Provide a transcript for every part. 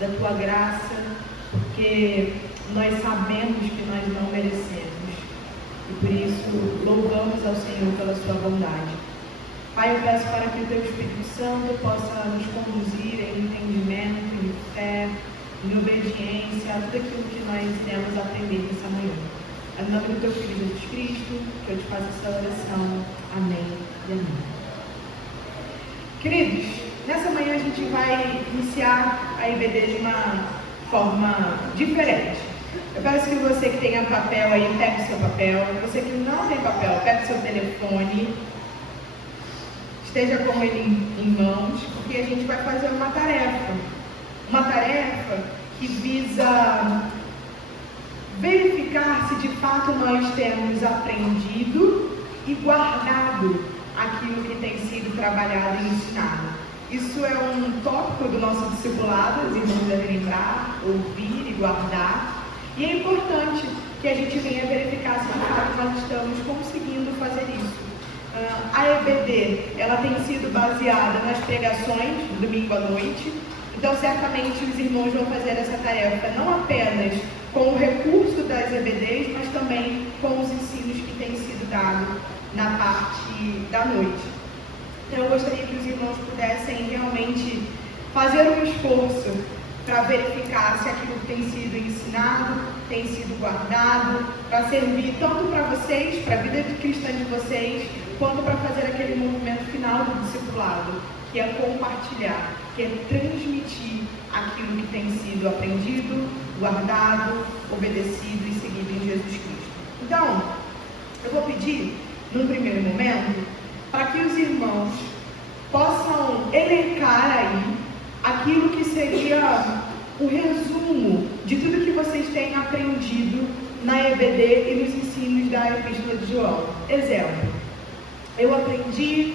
da tua graça, porque nós sabemos que nós não merecemos. E por isso louvamos ao Senhor pela sua bondade. Pai, eu peço para que o teu Espírito Santo possa nos conduzir em entendimento, em fé, em obediência a tudo aquilo que nós iremos aprender nessa manhã. Em nome do teu Filho Jesus Cristo, que eu te faço essa oração. Amém e amém. Queridos, nessa manhã a gente vai iniciar a IBD de uma forma diferente. Eu peço que você que tenha papel aí, pegue o seu papel. Você que não tem papel, pegue o seu telefone. Esteja com ele em mãos, porque a gente vai fazer uma tarefa. Uma tarefa que visa verificar se de fato nós temos aprendido e guardado aquilo que tem sido trabalhado e ensinado. Isso é um tópico do nosso discipulado, os irmãos devem lembrar, ouvir e guardar. E é importante que a gente venha verificar se de fato nós estamos conseguindo fazer isso. A EBD, ela tem sido baseada nas pregações, domingo à noite. Então, certamente, os irmãos vão fazer essa tarefa não apenas com o recurso das EBDs, mas também com os ensinos que têm sido dados na parte da noite. Então, eu gostaria que os irmãos pudessem realmente fazer um esforço para verificar se aquilo que tem sido ensinado, tem sido guardado, para servir tanto para vocês, para a vida cristã de vocês, quanto para fazer aquele movimento final do discipulado, que é compartilhar, que é transmitir aquilo que tem sido aprendido, guardado, obedecido e seguido em Jesus Cristo. Então, eu vou pedir, num primeiro momento, para que os irmãos possam elencar aí aquilo que seria o resumo de tudo que vocês têm aprendido na EBD e nos ensinos da Epístola de João. Exemplo, eu aprendi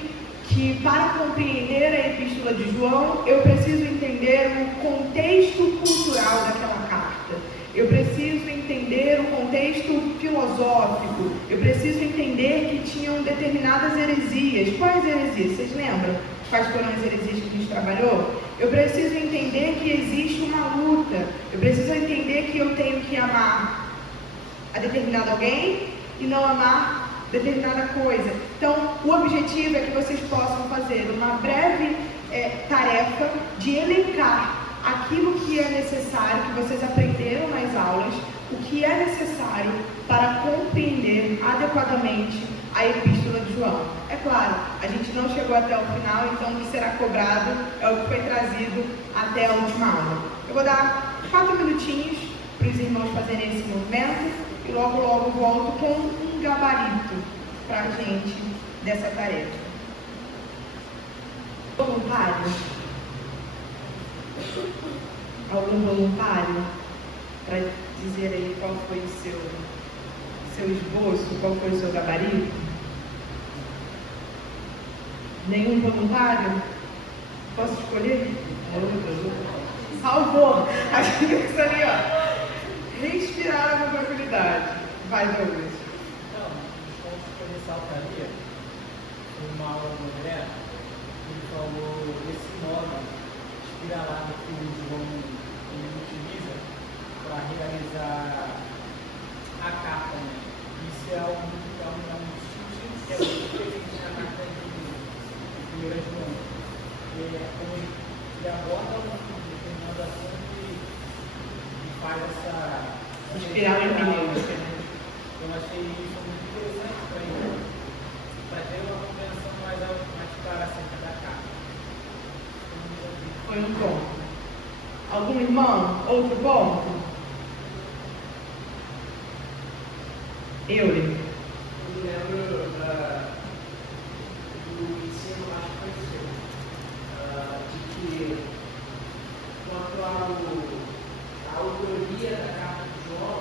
que para compreender a Epístola de João, eu preciso entender o contexto cultural daquela carta. Eu preciso entender o contexto filosófico. Eu preciso entender que tinham determinadas heresias. Quais heresias? Vocês lembram? Quais foram as heresias que a gente trabalhou? Eu preciso entender que existe uma luta. Eu preciso entender que eu tenho que amar a determinado alguém e não amar determinada coisa. Então, o objetivo é que vocês possam fazer uma breve tarefa de elencar aquilo que é necessário, que vocês aprenderam nas aulas, o que é necessário para compreender adequadamente a Epístola de João. É claro, a gente não chegou até o final, então o que será cobrado é o que foi trazido até a última aula. Eu vou dar 4 minutinhos para os irmãos fazerem esse movimento e logo volto com um gabarito para a gente dessa tarefa. Voluntário? Algum voluntário para dizer aí qual foi o seu esboço, qual foi o seu gabarito? Nenhum voluntário? Posso escolher? Salvou! Acho que isso ali, ó. Respirar com tranquilidade. Vai, Douglas. Então, os pontos que eu ressaltaria, uma aula do André, ele falou desse modo espiralado que o João utiliza para realizar a carta, né? Isso é um sentido que é muito presente na carta de 1 João. Como ele aborda uma determinada ação e faz essa espiral em pneu. Eu achei isso muito interessante para ter uma compreensão mais clara acerca da carta. Foi um ponto. Algum irmão? Outro ponto? Eu me lembro do ensino, acho que foi o seu, de que quanto à autoria da carta de João,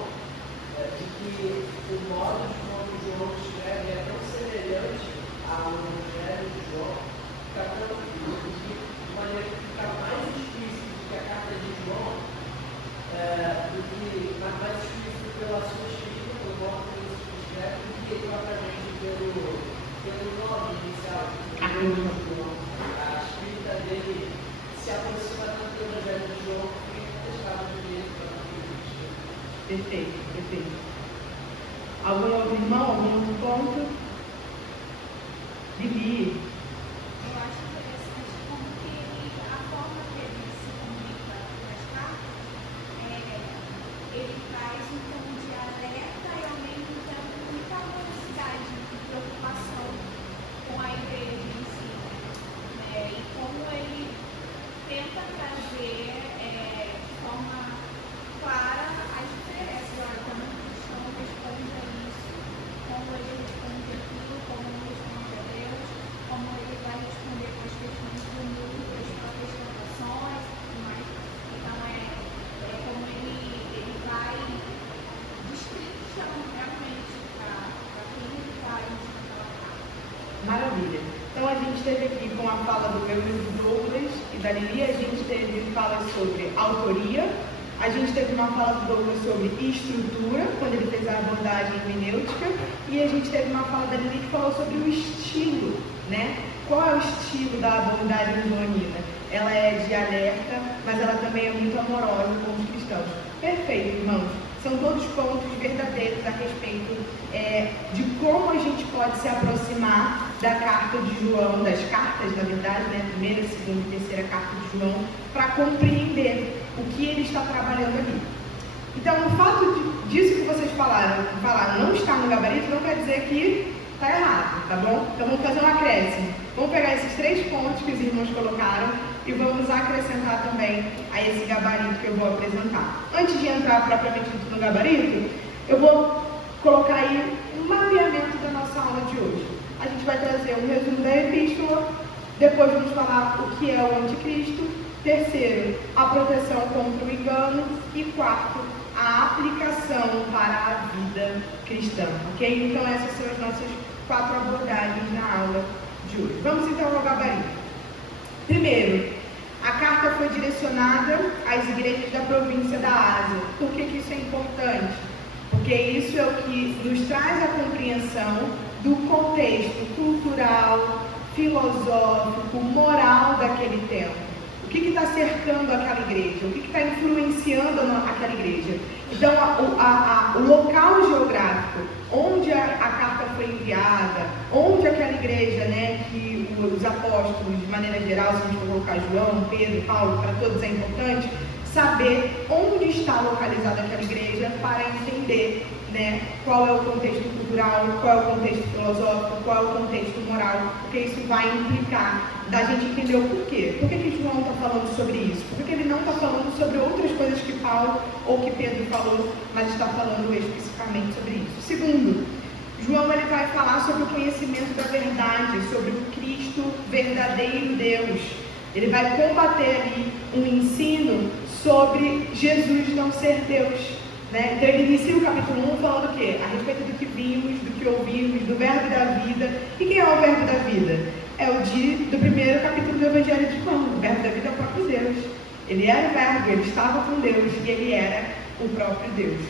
de que o modo de como João escreve é tão semelhante ao Evangelho de João, de maneira que fica mais explícito que a carta de João, do que mais explícito pela sua escrita, pelo modo que ele se escreve, Perfeito, perfeito. Algum outro irmão, algum outro ponto? Vivi. Eu acho interessante como que a forma que ele se comunica nas cartas, ele traz um tom de alerta e ao mesmo tempo muita velocidade, preocupação com a igreja em si, né? E como ele tenta trazer de forma clara as diferenças. Olha, como o cristão responde a isso, como ele responde aquilo, como ele responde a Deus, como ele vai responder com as questões do mundo, as próprias tentações e tudo mais. Então, como ele vai destrinchando realmente para quem ele está ensinando aquela carta. Maravilha. Então a gente teve aqui com a fala do Douglas e da Lili, a gente teve falas sobre autoria, a gente teve uma fala do Douglas sobre estrutura, quando ele fez a abordagem hermenêutica, e a gente teve uma fala da Lili que falou sobre o estilo, né? Qual é o estilo da abordagem joanina? Ela é de alerta, mas ela também é muito amorosa com os cristãos. Perfeito, irmãos. São todos pontos verdadeiros a respeito de como a gente pode se aproximar da carta de João, das cartas, na verdade, né? Primeira, segunda e terceira carta de João, para compreender o que ele está trabalhando ali. Então, o fato disso que vocês falaram não está no gabarito, não quer dizer que está errado, tá bom? Então, vamos fazer um acréscimo. Vamos pegar esses 3 pontos que os irmãos colocaram e vamos acrescentar também a esse gabarito que eu vou apresentar. Antes de entrar propriamente no gabarito, eu vou colocar aí um mapeamento da nossa aula de hoje. A gente vai trazer um resumo da epístola, depois vamos falar o que é o anticristo, terceiro, a proteção contra o engano e quarto, a aplicação para a vida cristã, ok? Então essas são as nossas 4 abordagens na aula de hoje. Vamos então ao gabarito. Primeiro, a carta foi direcionada às igrejas da província da Ásia. Por que isso é importante? Porque isso é o que nos traz a compreensão do contexto cultural, filosófico, moral daquele tempo. O que está cercando aquela igreja? O que está influenciando aquela igreja? Então, o local geográfico, onde a carta foi enviada, onde aquela igreja, né, que os apóstolos, de maneira geral, se a gente for colocar João, Pedro, Paulo, para todos é importante, saber onde está localizada aquela igreja para entender, né, qual é o contexto cultural, qual é o contexto filosófico, qual é o contexto moral, porque isso vai implicar da gente entender o porquê. Por que João está falando sobre isso? Por que ele não está falando sobre outras coisas que Paulo ou que Pedro falou, mas está falando especificamente sobre isso? Segundo, João ele vai falar sobre o conhecimento da verdade, sobre o Cristo verdadeiro Deus. Ele vai combater ali um ensino sobre Jesus não ser Deus, né? Então ele inicia o capítulo 1 falando o quê? A respeito do que vimos, do que ouvimos, do verbo da vida. E quem é o verbo da vida? É o do primeiro capítulo do Evangelho de João. O verbo da vida é o próprio Deus. Ele era o verbo, ele estava com Deus e ele era o próprio Deus.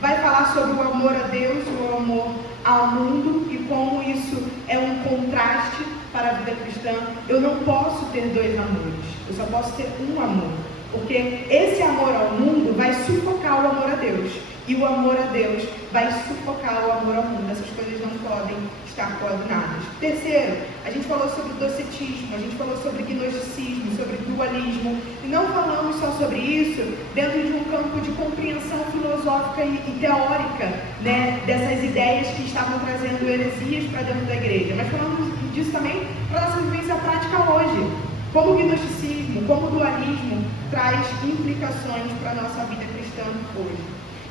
Vai falar sobre o amor a Deus, o amor ao mundo e como isso é um contraste para a vida cristã. Eu não posso ter 2 amores, eu só posso ter um amor. Porque esse amor ao mundo vai sufocar o amor a Deus. E o amor a Deus vai sufocar o amor ao mundo. Essas coisas não podem estar coordenadas. Terceiro, a gente falou sobre docetismo, a gente falou sobre gnosticismo, sobre dualismo. E não falamos só sobre isso dentro de um campo de compreensão filosófica e teórica, né, dessas ideias que estavam trazendo heresias para dentro da igreja. Mas falamos disso também para a nossa vivência prática hoje. Como o gnosticismo, como o dualismo traz implicações para a nossa vida cristã hoje.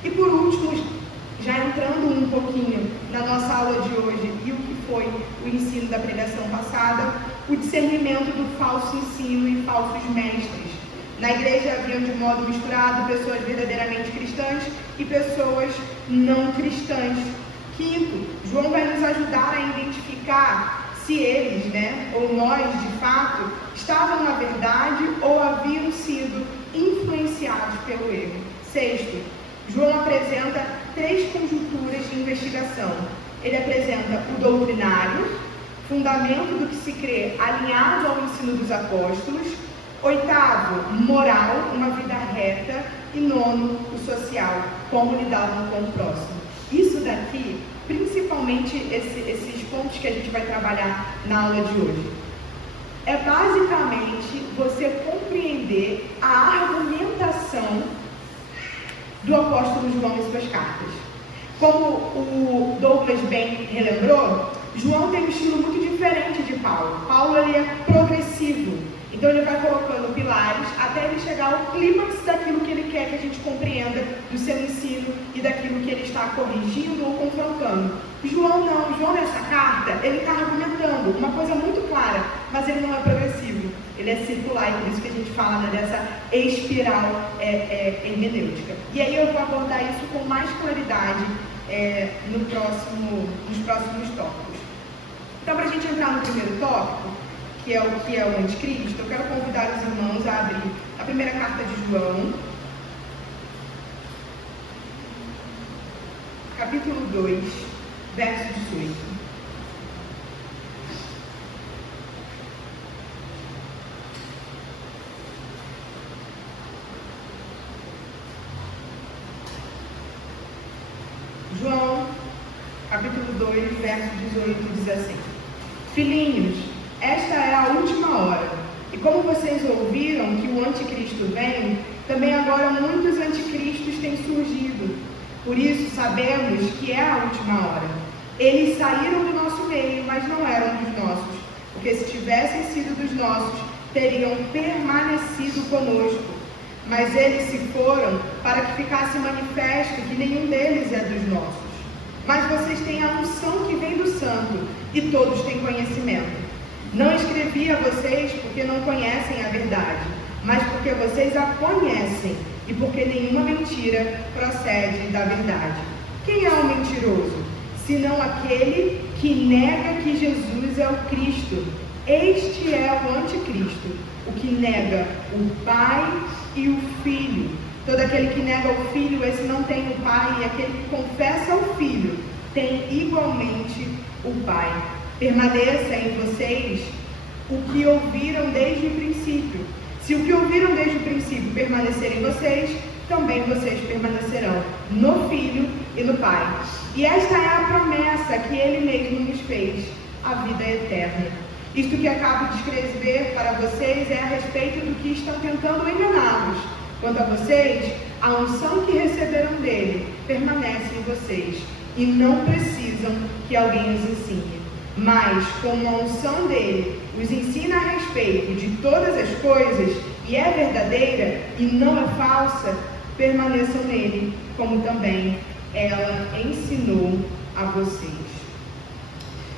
E por último, já entrando um pouquinho na nossa aula de hoje e o que foi o ensino da pregação passada, o discernimento do falso ensino e falsos mestres. Na igreja haviam de modo misturado pessoas verdadeiramente cristãs e pessoas não cristãs. Quinto, João vai nos ajudar a identificar se eles, né, ou nós, de fato, estavam na verdade ou haviam sido influenciados pelo erro. Sexto, João apresenta 3 conjunturas de investigação. Ele apresenta o doutrinário, fundamento do que se crê alinhado ao ensino dos apóstolos. Oitavo, moral, uma vida reta. E 9, o social, como lidavam com o próximo. Isso daqui, principalmente esses pontos que a gente vai trabalhar na aula de hoje, é basicamente você compreender a argumentação do apóstolo João em suas cartas. Como o Douglas bem relembrou, João tem um estilo muito diferente de Paulo. Paulo ele é progressivo, então ele vai colocando pilares até ele chegar ao clímax daquilo que ele quer que a gente compreenda do seu ensino e daquilo que ele está corrigindo ou confrontando. João não, João nessa carta, ele está argumentando uma coisa muito clara, mas ele não é progressivo, ele é circular, e por isso que a gente fala dessa espiral hermenêutica. E aí eu vou abordar isso com mais claridade nos próximos tópicos. Então, para a gente entrar no primeiro tópico, que é o anticristo, eu quero convidar os irmãos a abrir a primeira carta de João, capítulo 2, verso 18. João, capítulo 2, verso 18, diz assim: Filhinhos, esta é a última hora, e como vocês ouviram que o anticristo vem, também agora muitos anticristos têm surgido. Por isso sabemos que é a última hora. Eles saíram do nosso meio, mas não eram dos nossos, porque se tivessem sido dos nossos, teriam permanecido conosco. Mas eles se foram para que ficasse manifesto que nenhum deles é dos nossos. Mas vocês têm a unção que vem do Santo, e todos têm conhecimento. Não escrevi a vocês porque não conhecem a verdade, mas porque vocês a conhecem, e porque nenhuma mentira procede da verdade. Quem é o mentiroso? Senão aquele que nega que Jesus é o Cristo. Este é o anticristo, o que nega o Pai e o Filho. Todo aquele que nega o Filho, esse não tem o Pai, e aquele que confessa o Filho tem igualmente o Pai. Permaneça em vocês o que ouviram desde o princípio. Se o que ouviram desde o princípio permanecer em vocês, também vocês permanecerão no Filho e no Pai. E esta é a promessa que Ele mesmo nos fez, a vida eterna. Isto que acabo de escrever para vocês é a respeito do que estão tentando enganá-los. Quanto a vocês, a unção que receberam dele permanece em vocês, e não precisam que alguém os ensine. Mas, como a unção dele os ensina a respeito de todas as coisas, e é verdadeira e não é falsa, permaneçam nele, como também ela ensinou a vocês.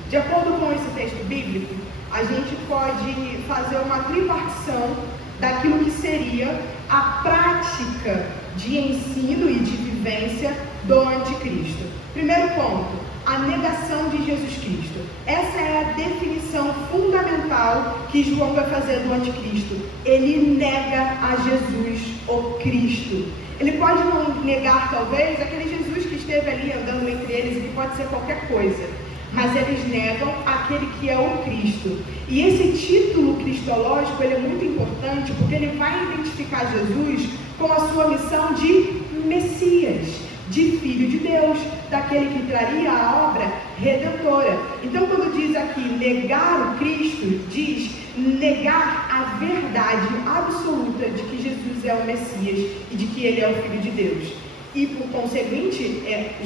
De acordo com esse texto bíblico, a gente pode fazer uma tripartição daquilo que seria a prática de ensino e de vivência do anticristo. Primeiro ponto, a negação de Jesus Cristo. Essa é a definição fundamental que João vai fazer do anticristo. Ele nega a Jesus, o Cristo. Ele pode não negar, talvez, aquele Jesus que esteve ali andando entre eles, e que pode ser qualquer coisa, mas eles negam aquele que é o Cristo. E esse título cristológico, ele é muito importante, porque ele vai identificar Jesus com a sua missão de Messias, de Filho de Deus, daquele que traria a obra redentora. Então, quando diz aqui negar o Cristo, diz negar a verdade absoluta de que Jesus é o Messias e de que ele é o Filho de Deus. E, por conseguinte,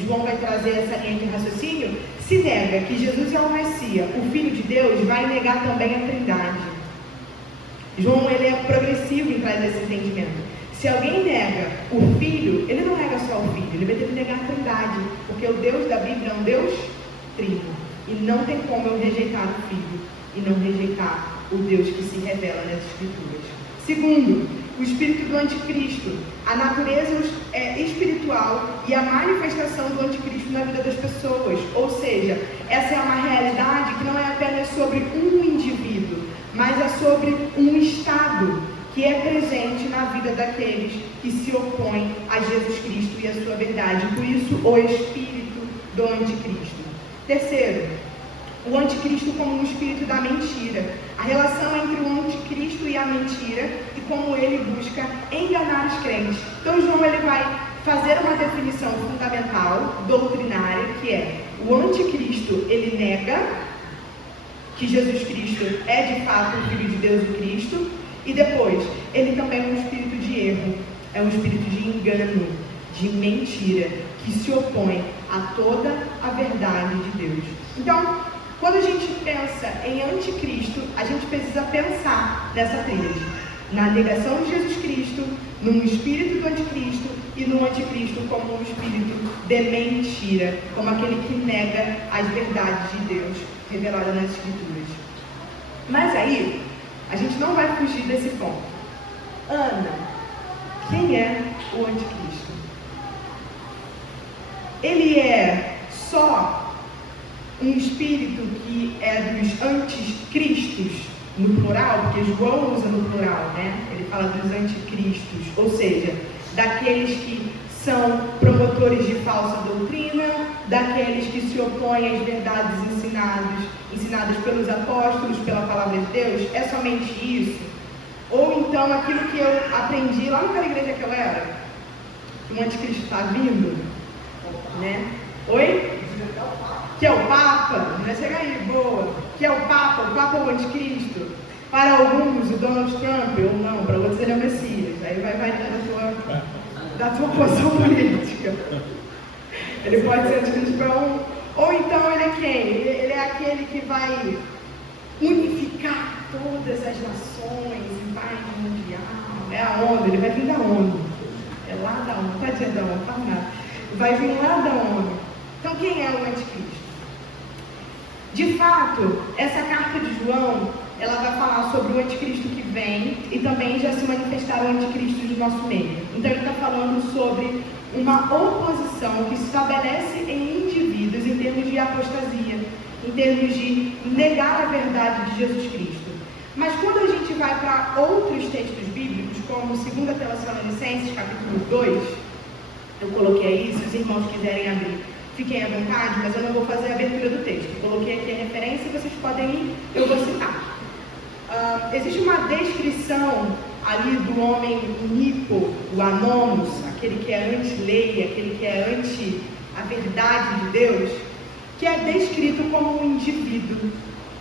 João vai trazer essa linha de raciocínio: se nega que Jesus é o Messias, o Filho de Deus, vai negar também a Trindade. João, ele é progressivo em trazer esse entendimento. Se alguém nega o Filho, ele não nega só o Filho, ele vai ter que negar a Trindade, porque o Deus da Bíblia é um Deus trino, e não tem como eu rejeitar o Filho e não rejeitar o Deus que se revela nas Escrituras. Segundo, o espírito do anticristo, a natureza espiritual e a manifestação do anticristo na vida das pessoas. Ou seja, essa é uma realidade que não é apenas sobre um indivíduo, mas é sobre um estado que é presente na vida daqueles que se opõem a Jesus Cristo e a sua verdade. Por isso, o espírito do anticristo. Terceiro, o anticristo como um espírito da mentira, a relação entre o anticristo e a mentira e como ele busca enganar os crentes. Então João ele vai fazer uma definição fundamental, doutrinária, que é: o anticristo ele nega que Jesus Cristo é de fato o Filho de Deus, o Cristo, e depois ele também é um espírito de erro, é um espírito de engano, de mentira, que se opõe a toda a verdade de Deus. Então, quando a gente pensa em anticristo, a gente precisa pensar nessa tríade: na negação de Jesus Cristo, num espírito do anticristo e no anticristo como um espírito de mentira, como aquele que nega as verdades de Deus reveladas nas Escrituras. Mas aí, a gente não vai fugir desse ponto. Ana, quem é o anticristo? Ele é só um espírito que é dos anticristos, no plural, porque João usa no plural, né? Ele fala dos anticristos, ou seja, daqueles que são promotores de falsa doutrina, daqueles que se opõem às verdades ensinadas pelos apóstolos, pela palavra de Deus. É somente isso? Ou então aquilo que eu aprendi lá naquela igreja que eu era, que o anticristo está vindo, né? Oi? Que é o Papa, vai chegar aí, boa. Que é o Papa é o anticristo. Para alguns, o Donald Trump, ou não, para outros ele é o Messias. Aí vai variar da tua posição política. Ele pode ser anticristo para um. Ou então ele é quem? Ele é aquele que vai unificar todas as nações em paz mundial. É a ONU, ele vai vir da ONU. É lá da ONU, não tadinha da ONU, não faz nada. Vai vir lá da ONU. Então quem é o anticristo? De fato, essa carta de João, ela vai falar sobre o anticristo que vem e também já se manifestaram anticristos do nosso meio. Então ele está falando sobre uma oposição que se estabelece em indivíduos em termos de apostasia, em termos de negar a verdade de Jesus Cristo. Mas quando a gente vai para outros textos bíblicos, como 2 Tessalonicenses, capítulo 2, eu coloquei aí, se os irmãos quiserem abrir, fiquem à vontade, mas eu não vou fazer a abertura do texto. Eu coloquei aqui a referência, vocês podem ir, eu vou citar. Existe uma descrição ali do homem iníquo, o anônimos, aquele que é anti-lei, aquele que é anti a verdade de Deus, que é descrito como um indivíduo,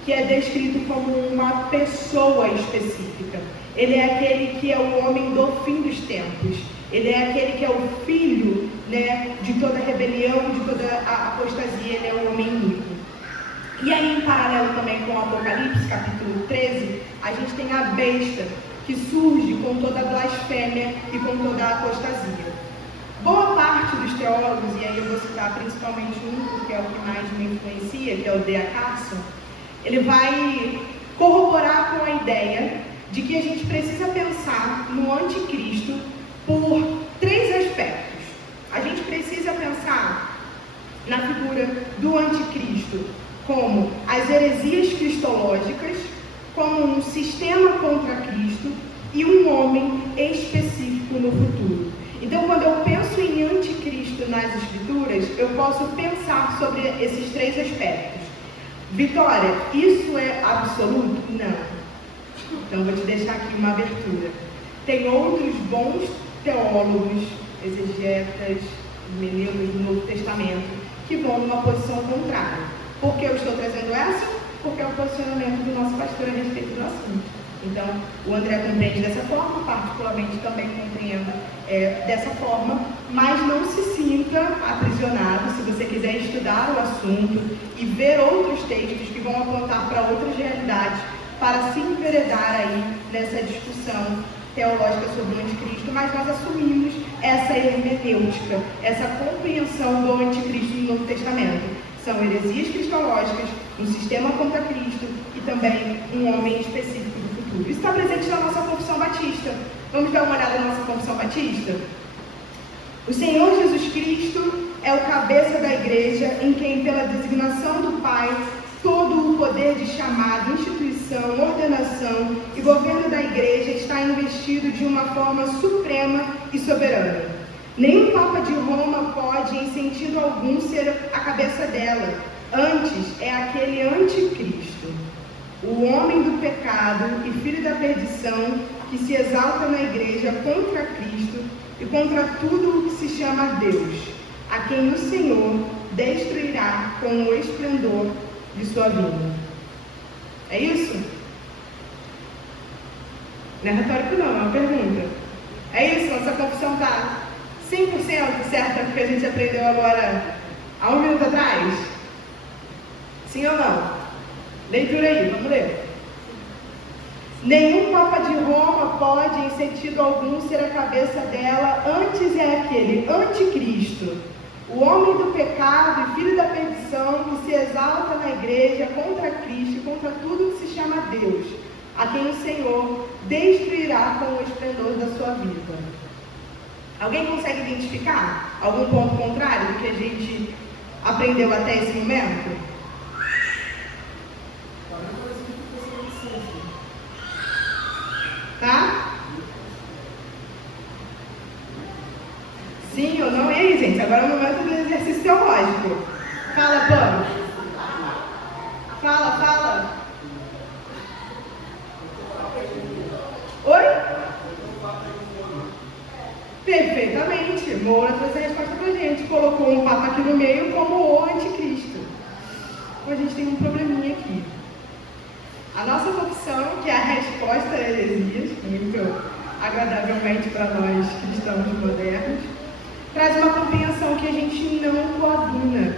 que é descrito como uma pessoa específica. Ele é aquele que é o homem do fim dos tempos. Ele é aquele que é o filho, né, de toda rebelião, de toda a apostasia. Ele é o homem iníquo. E aí, em paralelo também com o Apocalipse, capítulo 13, a gente tem a besta, que surge com toda a blasfêmia e com toda a apostasia. Boa parte dos teólogos, e aí eu vou citar principalmente um, porque é o que mais me influencia, que é o D.A. Carson, ele vai corroborar com a ideia de que a gente precisa pensar no anticristo por três aspectos. A gente precisa pensar na figura do anticristo como as heresias cristológicas, como um sistema contra Cristo e um homem específico no futuro. Então, quando eu penso em anticristo nas Escrituras, eu posso pensar sobre esses três aspectos. Vitória, isso é absoluto? Não. Então, vou te deixar aqui uma abertura. Tem outros bons teólogos, exegetas, meninos do Novo Testamento, que vão numa posição contrária. Por que eu estou trazendo essa? Porque é o posicionamento do nosso pastor a respeito do assunto. Então, o André compreende dessa forma, particularmente também compreendo dessa forma, mas não se sinta aprisionado se você quiser estudar o assunto e ver outros textos que vão apontar para outras realidades para se enveredar aí nessa discussão teológica sobre o anticristo, mas nós assumimos essa hermenêutica, essa compreensão do anticristo no Novo Testamento. São heresias cristológicas, um sistema contra Cristo e também um homem específico do futuro. Isso está presente na nossa confissão batista. Vamos dar uma olhada na nossa confissão batista? O Senhor Jesus Cristo é o cabeça da igreja, em quem, pela designação do Pai, todo o poder de chamado, instituição, ordenação e governo da igreja está investido de uma forma suprema e soberana. Nenhum Papa de Roma pode, em sentido algum, ser a cabeça dela, Antes é aquele anticristo, o homem do pecado e filho da perdição, que se exalta na igreja contra Cristo e contra tudo o que se chama Deus, a quem o Senhor destruirá com o esplendor de sua vinda. É isso? Não é retórico não, é uma pergunta. É isso? Nossa confissão está 100% certa porque a gente aprendeu agora há 1 minuto atrás? Sim ou não? Leitura aí, vamos ler. Nenhum Papa de Roma pode, em sentido algum, ser a cabeça dela, antes é aquele anticristo, o homem do pecado e filho da perdição, que se exalta na igreja contra Cristo e contra tudo que se chama Deus, a quem o Senhor destruirá com o esplendor da sua vida. Alguém consegue identificar algum ponto contrário do que a gente aprendeu até esse momento? Tá? Sim ou não? E aí, gente? Agora é o momento do exercício teológico. Fala, Plano. Fala. Oi? Perfeitamente. Moura trouxe a resposta pra gente. Colocou um papa aqui no meio como o anticristo. Então a gente tem um probleminha aqui. A nossa confissão, que é a resposta a heresias, muito agradavelmente para nós cristãos modernos, traz uma compreensão que a gente não coaduna.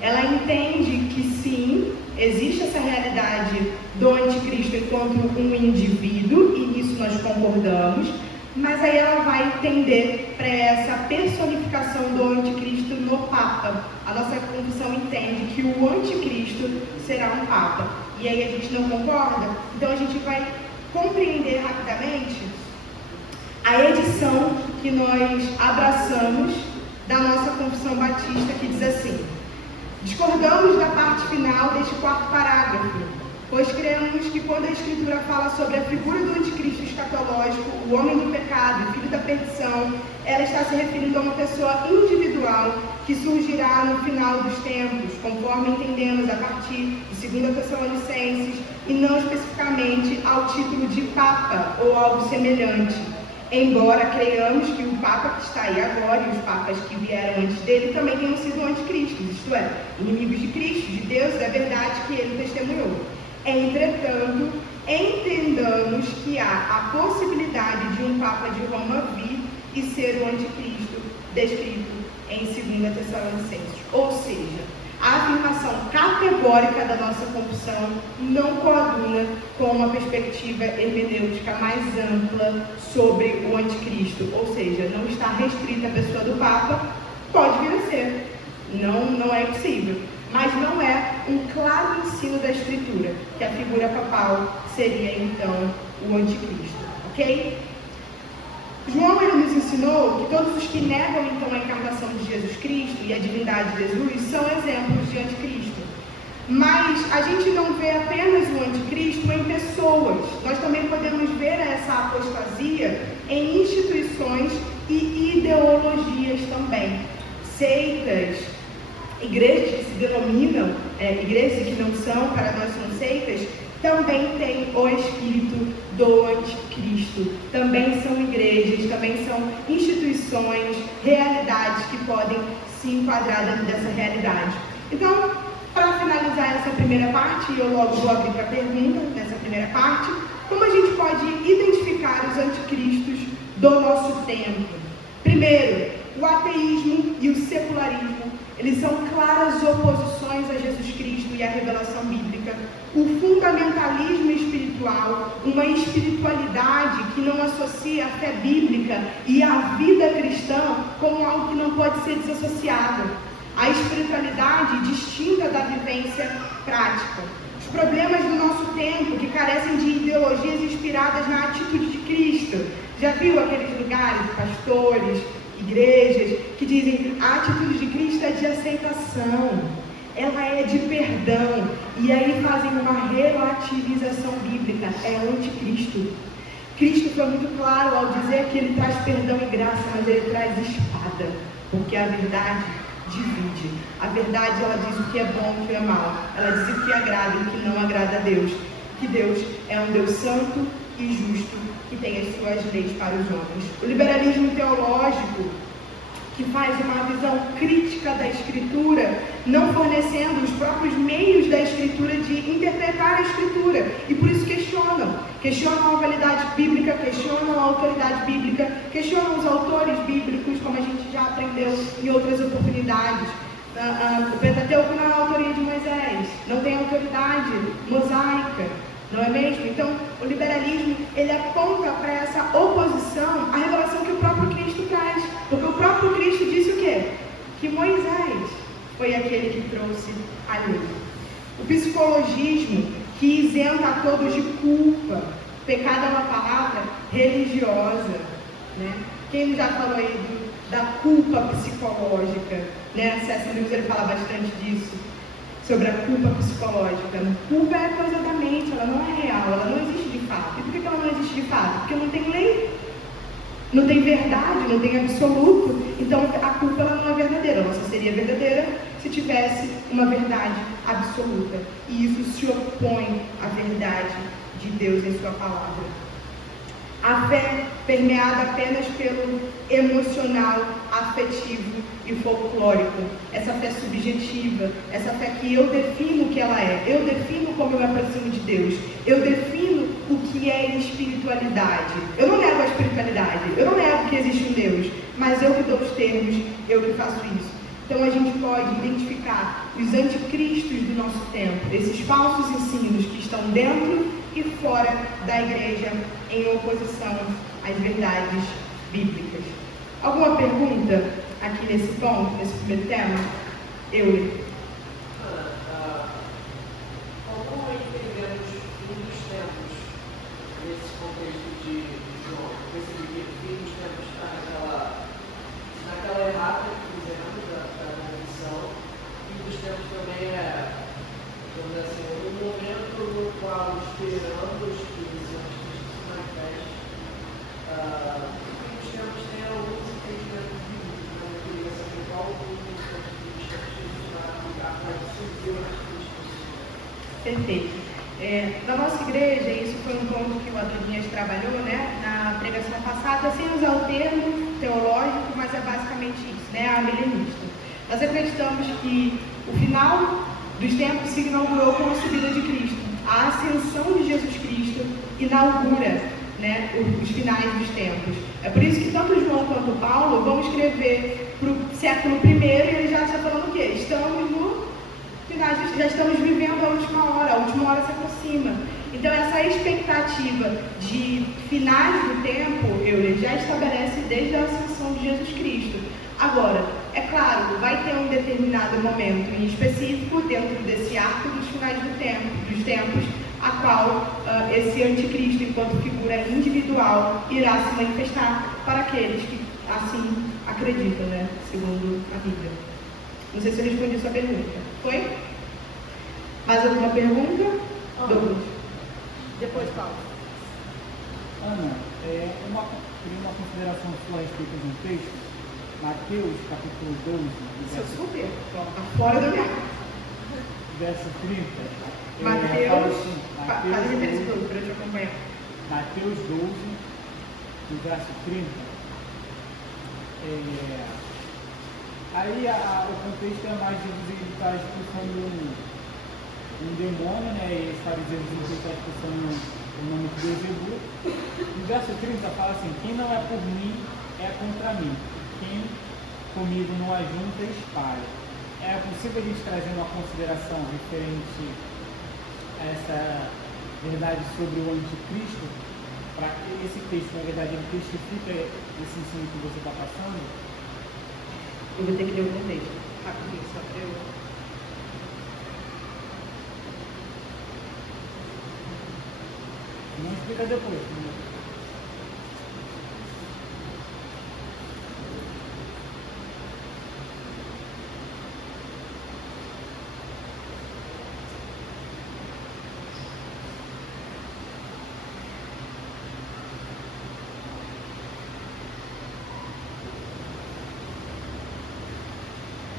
Ela entende que sim, existe essa realidade do anticristo enquanto um indivíduo, e nisso nós concordamos, mas aí ela vai entender para essa personificação do anticristo no Papa. A nossa confissão entende que o anticristo será um Papa. E aí a gente não concorda? Então a gente vai compreender rapidamente a edição que nós abraçamos da nossa confissão batista, que diz assim: discordamos da parte final deste 4º parágrafo, pois cremos que quando a Escritura fala sobre a figura do anticristo escatológico, o homem do pecado, filho da perdição, ela está se referindo a uma pessoa individual que surgirá no final dos tempos, conforme entendemos a partir de 2 Tessalonicenses, e não especificamente ao título de Papa ou algo semelhante. Embora creiamos que o Papa que está aí agora e os Papas que vieram antes dele também tenham sido anticristos, isto é, inimigos de Cristo, de Deus e da verdade que ele testemunhou. Entretanto, entendamos que há a possibilidade de um Papa de Roma vir e ser o anticristo descrito em 2 Tessalonicenses. Ou seja, a afirmação categórica da nossa confissão não coaduna com uma perspectiva hermenêutica mais ampla sobre o anticristo. Ou seja, não está restrita à pessoa do Papa, pode vir a ser, não é impossível. Mas não é um claro ensino da Escritura, que a figura papal seria então o anticristo, ok? João ele nos ensinou que todos os que negam então a encarnação de Jesus Cristo e a divindade de Jesus são exemplos de anticristo. Mas a gente não vê apenas o anticristo em pessoas, nós também podemos ver essa apostasia em instituições e ideologias também. Seitas, igrejas que se denominam igrejas que não são, para nós são seitas, também têm o espírito do anticristo. Também são igrejas, também são instituições, realidades que podem se enquadrar dentro dessa realidade. Então, para finalizar essa primeira parte, e eu logo vou abrir para a pergunta nessa primeira parte, como a gente pode identificar os anticristos do nosso tempo? Primeiro, o ateísmo e o secularismo, eles são claras oposições a Jesus Cristo e à revelação bíblica. O fundamentalismo espiritual, uma espiritualidade que não associa a fé bíblica e a vida cristã como algo que não pode ser desassociado. A espiritualidade distinta da vivência prática. Os problemas do nosso tempo que carecem de ideologias inspiradas na atitude de Cristo. Já viu aqueles lugares, pastores, igrejas, que dizem a atitude de Cristo é de aceitação, ela é de perdão, e aí fazem uma relativização bíblica, é anticristo. Cristo foi muito claro ao dizer que ele traz perdão e graça, mas ele traz espada, porque a verdade divide. A verdade, ela diz o que é bom e o que é mal. Ela diz o que agrada e o que não agrada a Deus. Que Deus é um Deus santo e justo, que tem as suas leis para os homens. O liberalismo teológico, que faz uma visão crítica da Escritura, não fornecendo os próprios meios da Escritura de interpretar a Escritura, e por isso questionam a validade bíblica, questionam a autoridade bíblica, questionam os autores bíblicos, como a gente já aprendeu em outras oportunidades. O Pentateuco não é a autoria de Moisés, não tem autoridade mosaica, não é mesmo? Então, o liberalismo, ele aponta para essa oposição à revelação que o próprio Cristo traz. Porque o próprio Cristo disse o quê? Que Moisés foi aquele que trouxe a lei. O psicologismo, que isenta a todos de culpa. Pecado é uma palavra religiosa, né? Quem já falou aí da culpa psicológica, né? C.S. Lewis, ele fala bastante disso, sobre a culpa psicológica. Culpa é coisa da mente, ela não é real, ela não existe de fato. E por que ela não existe de fato? Porque não tem lei, não tem verdade, não tem absoluto. Então a culpa, ela não é verdadeira. Ela só seria verdadeira se tivesse uma verdade absoluta. E isso se opõe à verdade de Deus em sua palavra. A fé permeada apenas pelo emocional, afetivo e folclórico. Essa fé subjetiva, essa fé que eu defino o que ela é, eu defino como eu me aproximo de Deus, eu defino o que é espiritualidade. Eu não nego a espiritualidade, eu não nego que existe um Deus, mas eu que dou os termos, eu que faço isso. Então a gente pode identificar os anticristos do nosso tempo, esses falsos ensinos que estão dentro e fora da igreja em oposição às verdades bíblicas. Alguma pergunta aqui nesse ponto, nesse primeiro tema? Como entendemos fim dos tempos nesse contexto de João? Percebi que o fim dos tempos está naquela errata que fizemos da condição. Fim dos tempos também é, vamos dizer assim, um momento no qual esperamos que os anticristos se manifestem. Fim dos tempos tem alguns entendimentos bíblicos, então eu queria saber qual o fim dos tempos para surgir o anticristo. Perfeito. Na nossa igreja, isso foi um ponto que o Adonias trabalhou, né, na pregação passada, sem usar o termo teológico, mas é basicamente isso, né, a milenista. Nós acreditamos que o final dos tempos se inaugurou com a subida de Cristo. A ascensão de Jesus Cristo inaugura, né, os finais dos tempos. É por isso que tanto João quanto Paulo vão escrever para o século I e ele já está falando o quê? Estamos no final, já estamos vivendo a última hora se aproxima. Então essa expectativa de finais do tempo, ele já estabelece desde a ascensão de Jesus Cristo. Agora, é claro, vai ter um determinado momento em específico dentro desse arco dos finais dos tempos, a qual esse anticristo, enquanto figura individual, irá se manifestar para aqueles que assim acreditam, né? Segundo a Bíblia. Não sei se eu respondi sua pergunta. Foi? Mais alguma pergunta? Douglas. Depois, Paulo. Ana, uma consideração sua a respeito de um texto. Mateus, capítulo 12, Super, está fora da minha. verso 30. Mateus, faz referência para eu te acompanhar. Mateus 12, no verso 30. Aí o contexto é mais de ele estar expulsando um demônio, né? E os fariseus dizem que ele está expulsando o nome de Beelzebub. No verso 30 fala assim: quem não é por mim é contra mim. Quem comigo não ajunta, espalha. É possível a gente trazer uma consideração referente a essa verdade sobre o anticristo, para que esse texto, na verdade, ele testifica esse ensino que você está passando? Eu vou ter que ler o contexto. Rapidinho, só para eu. Não explica depois.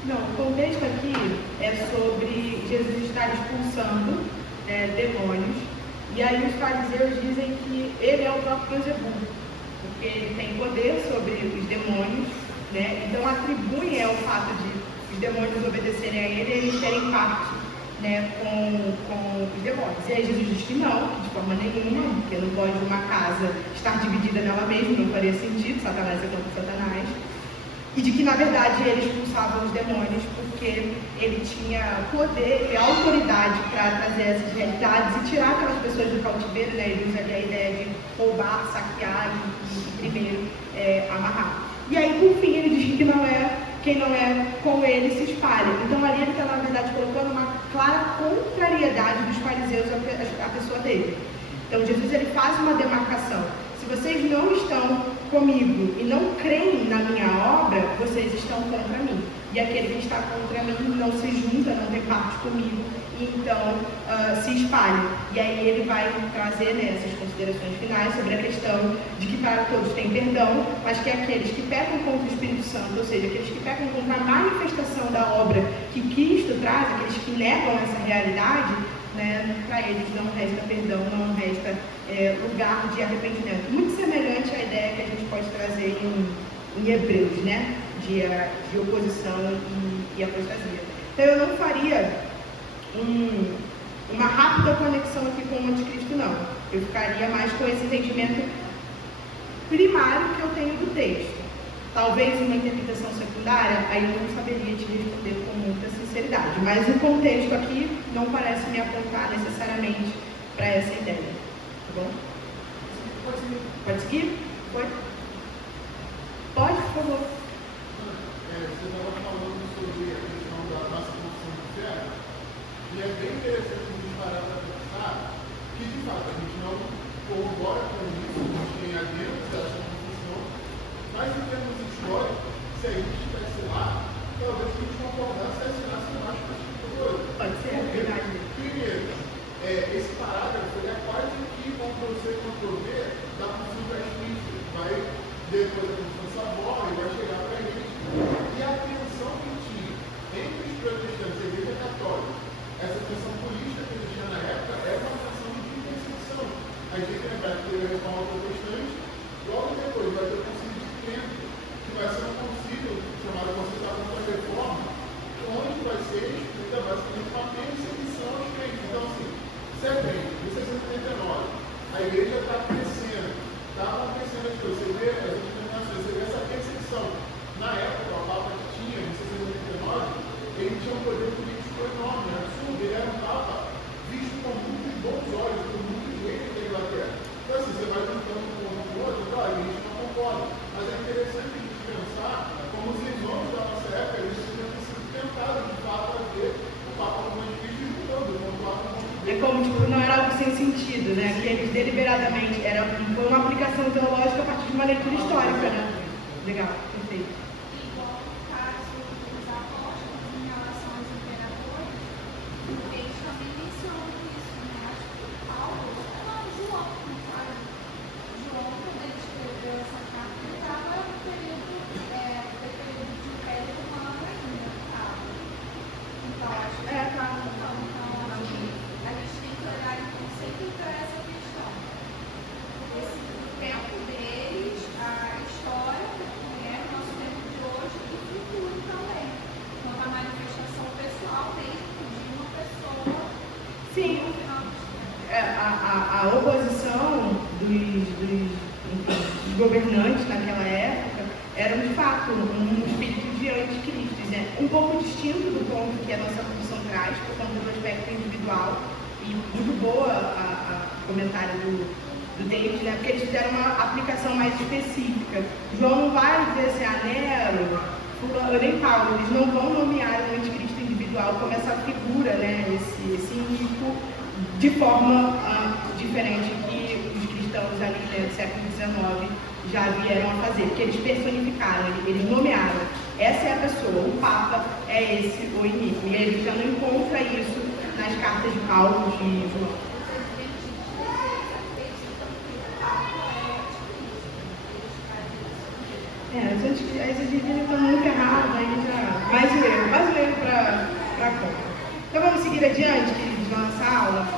Não, o contexto aqui é sobre Jesus estar expulsando demônios, e aí os fariseus dizem que ele é o próprio Beelzebub, porque ele tem poder sobre os demônios, né? Então atribuem o fato de os demônios obedecerem a ele e eles terem parte, né, com os demônios. E aí Jesus diz que não, que de forma nenhuma, porque não pode uma casa estar dividida nela mesma, não faria sentido, Satanás é contra Satanás. E de que, na verdade, ele expulsava os demônios porque ele tinha poder e autoridade para trazer essas realidades e tirar aquelas pessoas do cativeiro, né? Ele usa ali a ideia de roubar, saquear e primeiro amarrar. E aí, por fim, ele diz que quem não é com ele se espalha. Então, ali ele está, na verdade, colocando uma clara contrariedade dos fariseus à pessoa dele. Então, Jesus ele faz uma demarcação. Se vocês não estão comigo e não creem na minha obra, vocês estão contra mim. E aquele que está contra mim não se junta, não tem parte comigo, e então se espalha. E aí ele vai trazer essas considerações finais sobre a questão de que para todos tem perdão, mas que aqueles que pecam contra o Espírito Santo, ou seja, aqueles que pecam contra a manifestação da obra que Cristo traz, aqueles que negam essa realidade, né, para eles não resta perdão, não resta lugar de arrependimento. Muito semelhante à ideia que a gente pode trazer em Hebreus, né, de oposição e apostasia. Então eu não faria uma rápida conexão aqui com o anticristo, não. Eu ficaria mais com esse entendimento primário que eu tenho do texto. Talvez uma interpretação secundária, aí eu não saberia te responder com muita sinceridade. Mas o contexto aqui não parece me apontar necessariamente para essa ideia. Tá bom? Pode seguir? Pode? Pode, por favor. Você estava falando sobre a questão da nossa confissão de fé, e é bem interessante a gente parar para pensar que, de fato, a gente não corrobora com isso, a gente tem adentro dessa confissão, mas em termos históricos, se a gente estivesse lá, talvez a gente concordasse e assinasse embaixo com esse tipo de coisa. Pode ser, é verdade. Primeiro, esse parágrafo é quase que Ctrl-C, Ctrl-V da confissão pré-crítica, vai depois da confissão Savona e vai chegar para a gente. E a tensão que tinha entre os protestantes e a Igreja Católica, essa tensão política que existia na época, é uma tensão de intersecção. A gente lembra que teve a reforma protestante, logo depois vai ter o concílio de Trento, que vai ser um concílio chamado Concílio da Contra-Reforma, onde vai ser escrita basicamente uma perseguição aos crentes. Então, assim, setembro de 1989, a igreja está crescendo, está acontecendo as coisas, você vê as discriminações, você vê essa perseguição. Na época, o Papa que tinha, em 1989, ele tinha um poder político enorme, absurdo, ele era um Papa visto com muitos bons olhos, por muita gente da Inglaterra. Então, assim, você vai juntando um com o outro, claro, a gente não concorda, mas é interessante a gente pensar como os irmãos da nossa época, eles tinham sido tentados, de fato, a ver o Papa como anticristo e juntando, é como, não era algo sem sentido, né? Que eles deliberadamente, foi uma aplicação teológica a partir de uma leitura histórica, né? Legal, perfeito. Igual no caso dos apóstolos em relação aos imperadores, eles também mencionam isso, né? Acho que Paulo, João, no caso, João, quando ele escreveu essa carta, ele estava no período de Império Romano ainda, estava. Então, acho que a gente tem que olhar então sempre para essa questão. Esse tempo deles, a história, o nosso tempo de hoje e o futuro também. Quanto à manifestação pessoal mesmo de uma pessoa. Sim. No final do A oposição dos governantes naquela época era de fato um espírito de anticristo, né? Um pouco distinto do ponto que a nossa confissão traz, por conta do aspecto individual. E muito boa a comentário do David, né? Porque eles fizeram uma aplicação mais específica. João não vai dizer assim, Nero, nem Paulo, eles não vão nomear o anticristo individual como essa figura, né? Esse ímpio, de forma diferente que os cristãos ali do século XIX já vieram a fazer, porque eles personificaram, eles nomearam. Essa é a pessoa, o Papa é esse, o iníquo. E a gente já não encontra isso nas cartas de Paulo, de João. As adivinhas estão muito erradas, aí já. Mais para conta. Então vamos seguir adiante, queridos, na nossa aula.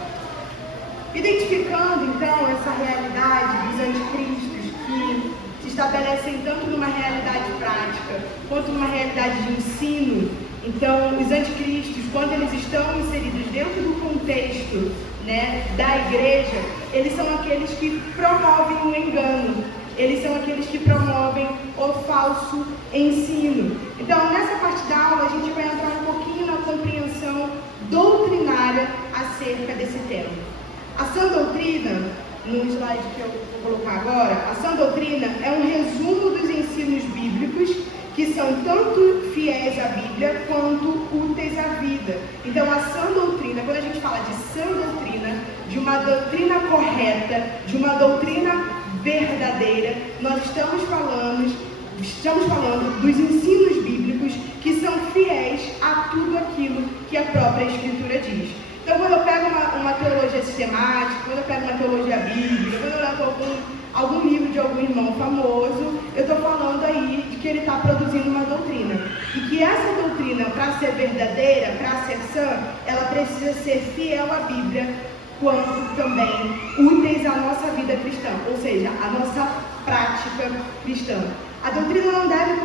Identificando então essa realidade dos anticristos que se estabelecem tanto numa realidade prática quanto numa realidade de ensino. Então, os anticristos, quando eles estão inseridos dentro do contexto, né, da igreja, eles são aqueles que promovem o engano, eles são aqueles que promovem o falso ensino. Então, nessa parte da aula, a gente vai entrar um pouquinho na compreensão doutrinária acerca desse tema. A sã doutrina, no slide que eu vou colocar agora, a sã doutrina é um resumo dos ensinos bíblicos que são tanto fiéis à Bíblia quanto úteis à vida. Então, a sã doutrina, quando a gente fala de sã doutrina, de uma doutrina correta, de uma doutrina verdadeira, nós estamos falando dos ensinos bíblicos que são fiéis a tudo aquilo que a própria Escritura diz. Então, quando eu pego uma teologia sistemática, quando eu pego uma teologia bíblica, quando eu levo algum livro de algum irmão famoso, eu estou falando aí de que ele está produzindo uma doutrina. E que essa doutrina, para ser verdadeira, para ser sã, ela precisa ser fiel à Bíblia, quanto também úteis à nossa vida cristã, ou seja, à nossa prática cristã. A doutrina não deve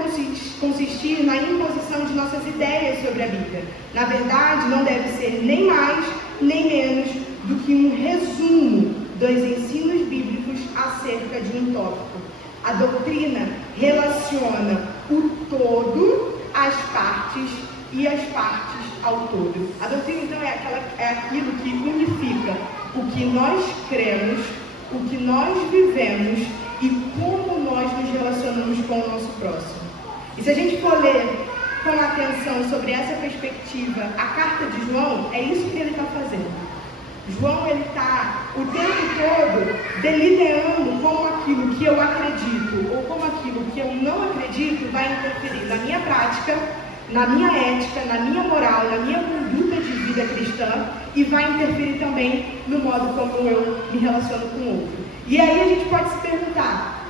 consistir na imposição de nossas ideias sobre a Bíblia. Na verdade, não deve ser nem mais, nem menos do que um resumo dos ensinos bíblicos acerca de um tópico. A doutrina relaciona o todo às partes e as partes ao todo. A doutrina, então, é aquilo que unifica o que nós cremos, o que nós vivemos e como nós nos relacionamos com o nosso próximo. E se a gente for ler com atenção sobre essa perspectiva a carta de João, é isso que ele está fazendo. João, ele está o tempo todo delineando como aquilo que eu acredito ou como aquilo que eu não acredito vai interferir na minha prática, na minha ética, na minha moral, na minha conduta de vida cristã e vai interferir também no modo como eu me relaciono com o outro. E aí a gente pode se perguntar,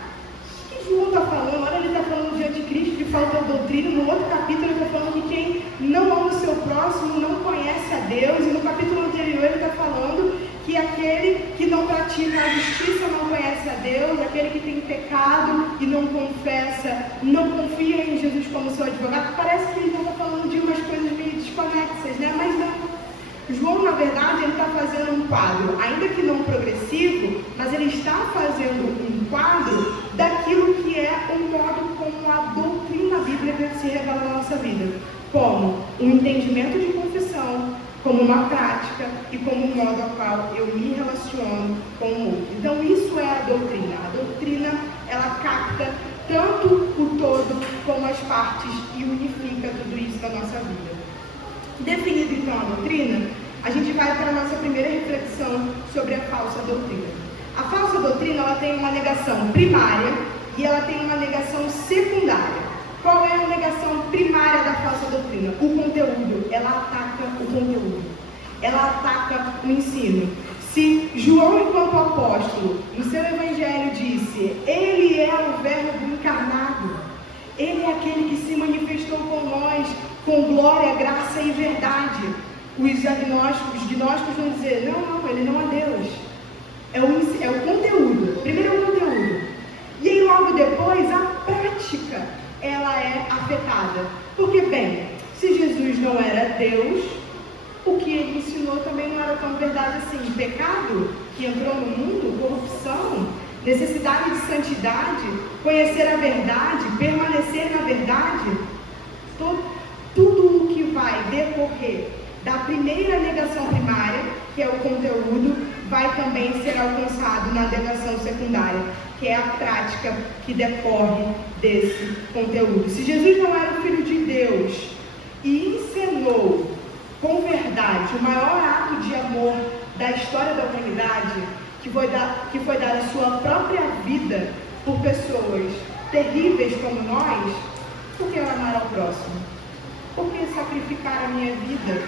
o que João está falando? Olha, ele está falando de anticristo, de falta de doutrina. No outro capítulo ele está falando que quem não ama o seu próximo não conhece a Deus. E no capítulo anterior ele está falando que aquele que não pratica a justiça não conhece a Deus. Aquele que tem pecado e não confessa, não confia em Jesus como seu advogado. Parece que ele está falando de umas coisas meio desconexas, né? Mas não. João, na verdade, ele está fazendo um quadro, ainda que não progressivo, mas ele está fazendo um quadro daquilo que é um modo como a doutrina bíblica se revela na nossa vida, como um entendimento de confissão, como uma prática e como um modo ao qual eu me relaciono com o outro. Então, isso é a doutrina. A doutrina, ela capta tanto o todo como as partes e unifica tudo isso na nossa vida. Definido então a doutrina, a gente vai para a nossa primeira reflexão sobre a falsa doutrina. A falsa doutrina, ela tem uma negação primária e ela tem uma negação secundária. Qual é a negação primária da falsa doutrina? O conteúdo. Ela ataca o conteúdo. Ela ataca o ensino. Se João, enquanto apóstolo, no seu evangelho disse, ele é o verbo encarnado, ele é aquele que se manifestou com nós, com glória, graça e verdade. Os gnósticos vão dizer, não, ele não é Deus. É o conteúdo. Primeiro é o conteúdo. E aí logo depois a prática, ela é afetada. Porque, bem, se Jesus não era Deus, o que ele ensinou também não era tão verdade assim. Pecado que entrou no mundo, corrupção, necessidade de santidade, conhecer a verdade, permanecer na verdade, tudo o que vai decorrer da primeira negação primária, que é o conteúdo, vai também ser alcançado na negação secundária, que é a prática que decorre desse conteúdo. Se Jesus não era o Filho de Deus e ensinou com verdade o maior ato de amor da história da humanidade, que foi dar a sua própria vida por pessoas terríveis como nós, por que eu amar ao próximo? Por que sacrificar a minha vida?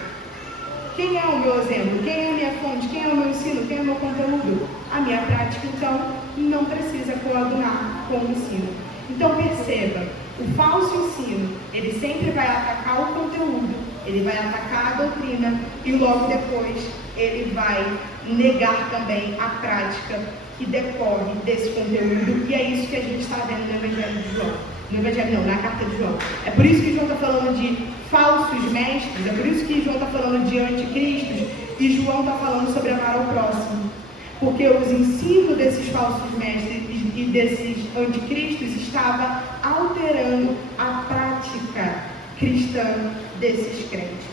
Quem é o meu exemplo? Quem é a minha fonte? Quem é o meu ensino? Quem é o meu conteúdo? A minha prática, então, não precisa coadunar com o ensino. Então perceba, o falso ensino, ele sempre vai atacar o conteúdo, ele vai atacar a doutrina e logo depois ele vai negar também a prática que decorre desse conteúdo, e é isso que a gente está vendo no Evangelho de João. No Evangelho não, na Carta de João. É por isso que João está falando de falsos mestres, é por isso que João está falando de anticristos, e João está falando sobre amar ao próximo. Porque os ensinos desses falsos mestres e desses anticristos estava alterando a prática cristã desses crentes.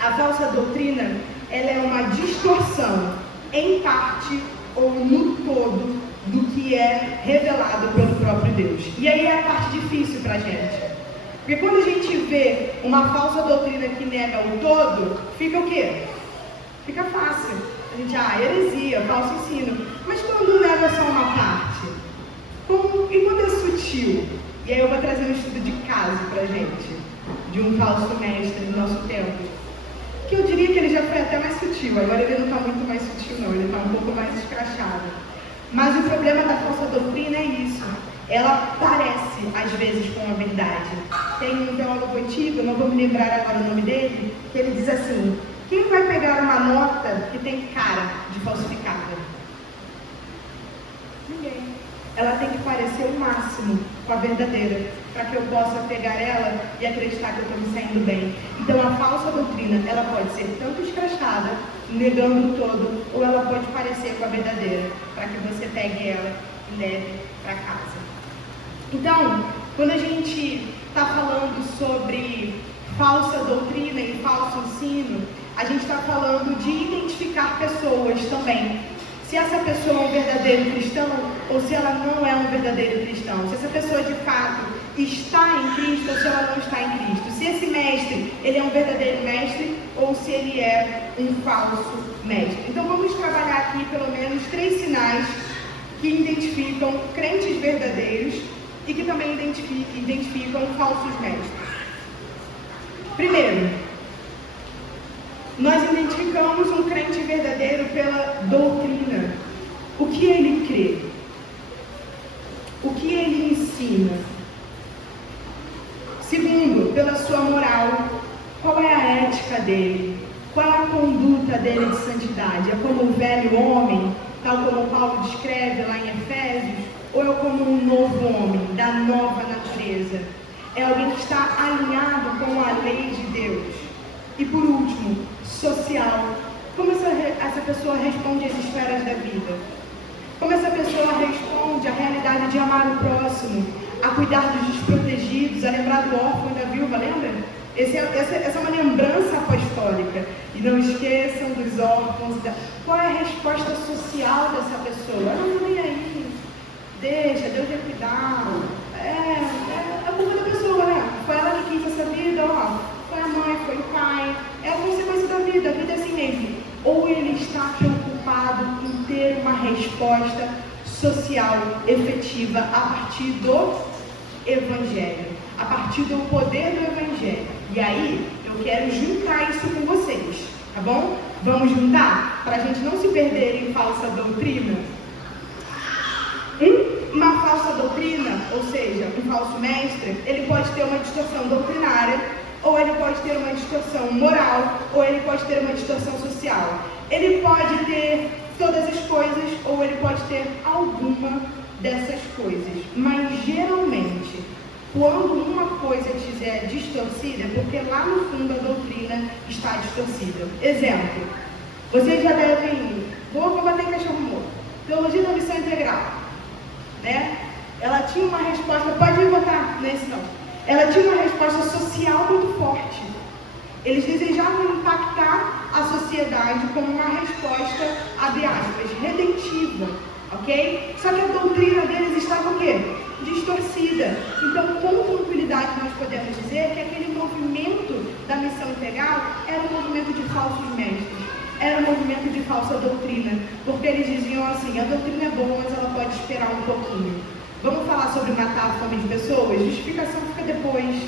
A falsa doutrina, ela é uma distorção, em parte ou no todo, do que é revelado pelo próprio Deus. E aí é a parte difícil para a gente. Porque quando a gente vê uma falsa doutrina que nega o todo, fica o quê? Fica fácil. A gente, heresia, falso ensino. Mas quando nega só uma parte? E quando é sutil? E aí eu vou trazer um estudo de caso pra gente, de um falso mestre do nosso tempo. Que eu diria que ele já foi até mais sutil. Agora ele não está muito mais sutil não, ele está um pouco mais escrachado. Mas o problema da falsa doutrina é isso. Ela parece, às vezes, com a verdade. Tem um teólogo antigo, não vou me lembrar agora o nome dele, que ele diz assim: quem vai pegar uma nota que tem cara de falsificada? Ninguém. Ela tem que parecer o máximo com a verdadeira, para que eu possa pegar ela e acreditar que eu estou me saindo bem. Então a falsa doutrina, ela pode ser tanto escrachada, negando o todo, ou ela pode parecer com a verdadeira, para que você pegue ela e leve para casa. Então, quando a gente está falando sobre falsa doutrina e falso ensino, a gente está falando de identificar pessoas também. Se essa pessoa é um verdadeiro cristão ou se ela não é um verdadeiro cristão. Se essa pessoa de fato está em Cristo ou se ela não está em Cristo. Se esse mestre, ele é um verdadeiro mestre ou se ele é um falso mestre. Então vamos trabalhar aqui pelo menos 3 sinais que identificam crentes verdadeiros e que também identificam falsos mestres. Primeiro, nós identificamos um crente verdadeiro pela doutrina. O que ele crê? O que ele ensina? Segundo, pela sua moral. Qual é a ética dele? Qual é a conduta dele de santidade? É como o velho homem, tal como Paulo descreve lá em Efésios? Ou é como um novo homem, da nova natureza? É alguém que está alinhado com a lei de Deus. E por último, social. Como essa pessoa responde às esferas da vida? Como essa pessoa responde à realidade de amar o próximo, a cuidar dos desprotegidos, a lembrar do órfão e da viúva, lembra? Essa é uma lembrança apostólica. E não esqueçam dos órfãos. Qual é a resposta social dessa pessoa? Não estou nem aí. Deixa, Deus vai cuidar. É a culpa da pessoa, né? Foi ela que quis essa vida, foi a mãe, foi o pai. É a consequência da vida é assim mesmo. Ou ele está preocupado em ter uma resposta social efetiva a partir do Evangelho, a partir do poder do Evangelho. E aí, eu quero juntar isso com vocês, tá bom? Vamos juntar? Para a gente não se perder em falsa doutrina. Uma falsa doutrina, ou seja, um falso mestre, ele pode ter uma distorção doutrinária, ou ele pode ter uma distorção moral, ou ele pode ter uma distorção social. Ele pode ter todas as coisas, ou ele pode ter alguma dessas coisas. Mas geralmente, quando uma coisa estiver distorcida, é porque lá no fundo a doutrina está distorcida. Exemplo, vocês já devem... Vou bater em cachorro morto. Teologia da missão integral. Né? Ela tinha uma resposta, pode votar nesse não. Ela tinha uma resposta social muito forte. Eles desejavam impactar a sociedade com uma resposta, abre aspas, redentiva, ok? Só que a doutrina deles estava o quê? Distorcida. Então, com tranquilidade, nós podemos dizer que aquele movimento da missão integral era um movimento de falsos mestres. Era um movimento de falsa doutrina, porque eles diziam assim, a doutrina é boa, mas ela pode esperar um pouquinho. Vamos falar sobre matar a fome de pessoas? Justificação fica depois.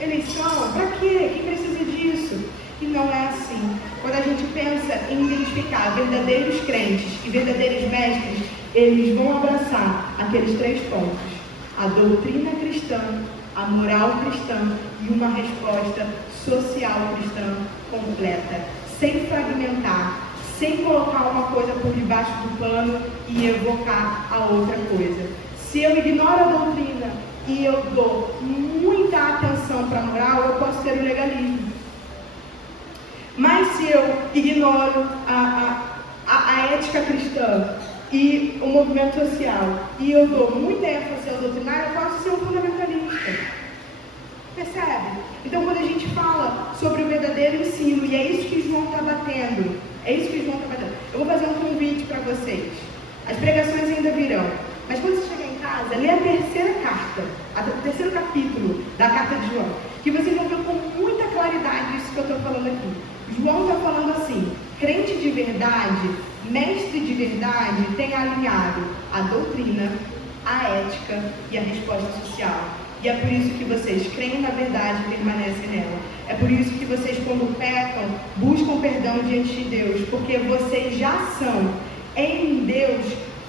Eleição? Para quê? Quem precisa disso? E não é assim. Quando a gente pensa em identificar verdadeiros crentes e verdadeiros mestres, eles vão abraçar aqueles 3 pontos. a doutrina cristã, a moral cristã e uma resposta social cristã completa, sem fragmentar, sem colocar uma coisa por debaixo do pano e evocar a outra coisa. Se eu ignoro a doutrina e eu dou muita atenção para a moral, eu posso ter o legalismo. Mas se eu ignoro a ética cristã e o movimento social e eu dou muita ênfase ao doutrinário, eu posso ser um fundamentalista. Percebe? Então, quando a gente fala sobre o verdadeiro ensino, e é isso que João está batendo, eu vou fazer um convite para vocês. As pregações ainda virão, mas quando você chegar em casa, lê a terceira carta, o terceiro capítulo da carta de João, que vocês vão ver com muita claridade isso que eu estou falando aqui. João está falando assim: crente de verdade, mestre de verdade, tem alinhado a doutrina, a ética e a resposta social. E é por isso que vocês creem na verdade e permanecem nela. É por isso que vocês, quando pecam, buscam perdão diante de Deus, porque vocês já são, em Deus,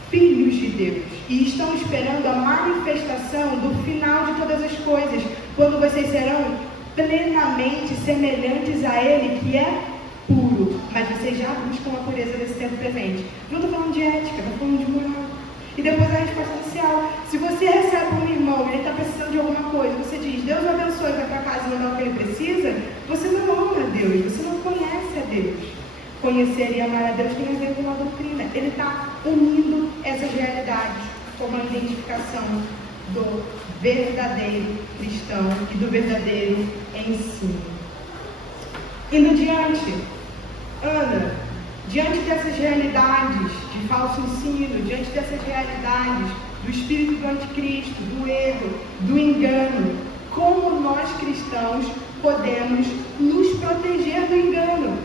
filhos de Deus. E estão esperando a manifestação do final de todas as coisas, quando vocês serão plenamente semelhantes a Ele, que é puro. Mas vocês já buscam a pureza desse tempo presente. Não estou falando de ética, estou falando de moral. E depois a resposta social. Se você recebe um irmão e ele está precisando de alguma coisa, você diz: Deus o abençoe, vai para casa e não dá o que ele precisa, você não ama a Deus, você não conhece a Deus. Conhecer e amar a Deus tem a ver com a doutrina. Ele está unindo essas realidades como a identificação do verdadeiro cristão e do verdadeiro ensino. Indo diante, Ana, diante dessas realidades de falso ensino, diante dessas realidades do espírito do anticristo, do erro, do engano, como nós cristãos podemos nos proteger do engano?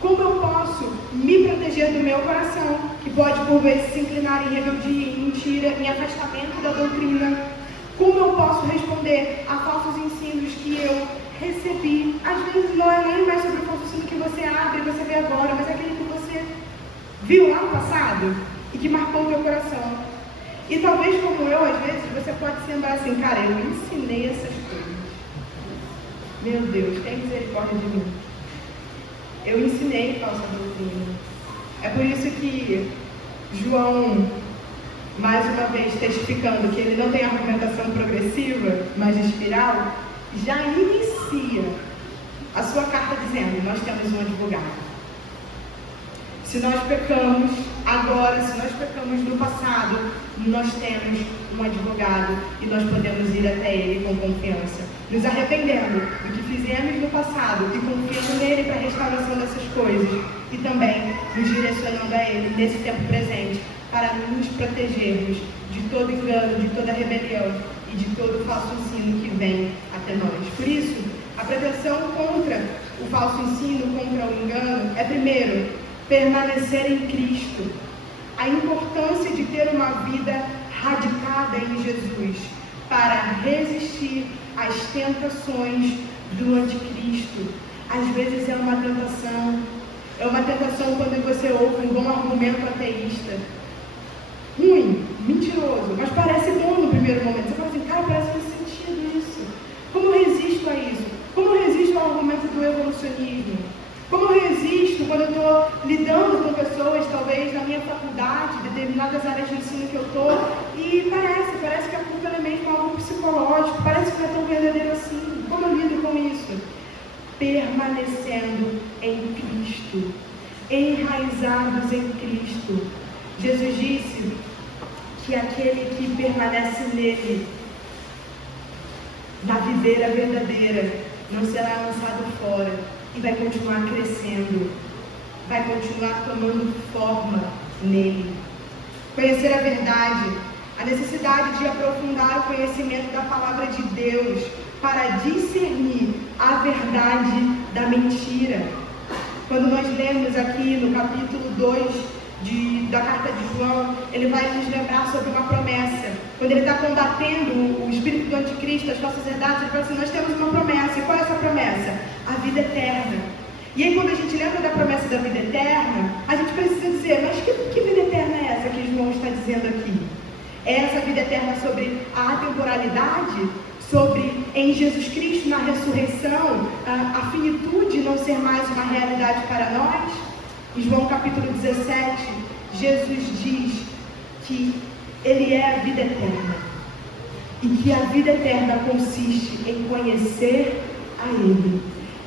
Como eu posso me proteger do meu coração, que pode por vezes se inclinar em rebeldia, em mentira, em afastamento da doutrina? Como eu posso responder a falsos ensinos que eu recebi? Às vezes não é nem mais sobre o falso ensino que você abre e você vê agora, mas é aquele que você viu lá no passado e que marcou o meu coração. E talvez como eu, às vezes, você pode se lembrar assim: cara, eu ensinei essas coisas. Meu Deus, tem misericórdia de mim. Eu ensinei falsa doutrina. É por isso que João, mais uma vez testificando que ele não tem argumentação progressiva, mas de espiral, já inicia a sua carta dizendo: nós temos um advogado. Se nós pecamos agora, se nós pecamos no passado, nós temos um advogado e nós podemos ir até ele com confiança, nos arrependendo do que fizemos no passado e confiando nele para a restauração dessas coisas, e também nos direcionando a ele nesse tempo presente para nos protegermos de todo engano, de toda rebelião e de todo falso ensino que vem até nós. Por isso, a proteção contra o falso ensino, contra o engano, é primeiro permanecer em Cristo. A importância de ter uma vida radicada em Jesus para resistir às tentações do anticristo. Às vezes é uma tentação quando você ouve um bom argumento ateísta. Ruim, mentiroso, mas parece bom no primeiro momento. Você fala assim: cara, parece que faz sentido isso. Como eu resisto a isso? Como eu resisto ao argumento do evolucionismo? Como eu resisto quando eu estou lidando com pessoas, talvez na minha faculdade, determinadas áreas de ensino que eu estou, e parece que a culpa é mesmo algo psicológico, parece que não é tão verdadeiro assim. Como eu lido com isso? Permanecendo em Cristo, enraizados em Cristo. Jesus disse que aquele que permanece nele, na videira verdadeira, não será lançado fora e vai continuar crescendo, vai continuar tomando forma nele. Conhecer a verdade, a necessidade de aprofundar o conhecimento da palavra de Deus para discernir a verdade da mentira. Quando nós lemos aqui no capítulo 2 da carta de João, ele vai nos lembrar sobre uma promessa. Quando ele está combatendo o espírito do anticristo, as falsas verdades, ele fala assim: nós temos uma promessa. E qual é essa promessa? A vida eterna. E aí, quando a gente lembra da promessa da vida eterna, a gente precisa dizer: mas que vida eterna é essa que João está dizendo aqui? É essa vida eterna sobre a atemporalidade temporalidade, sobre em Jesus Cristo, na ressurreição, a finitude não ser mais uma realidade para nós. Em João capítulo 17, Jesus diz que Ele é a vida eterna e que a vida eterna consiste em conhecer a Ele.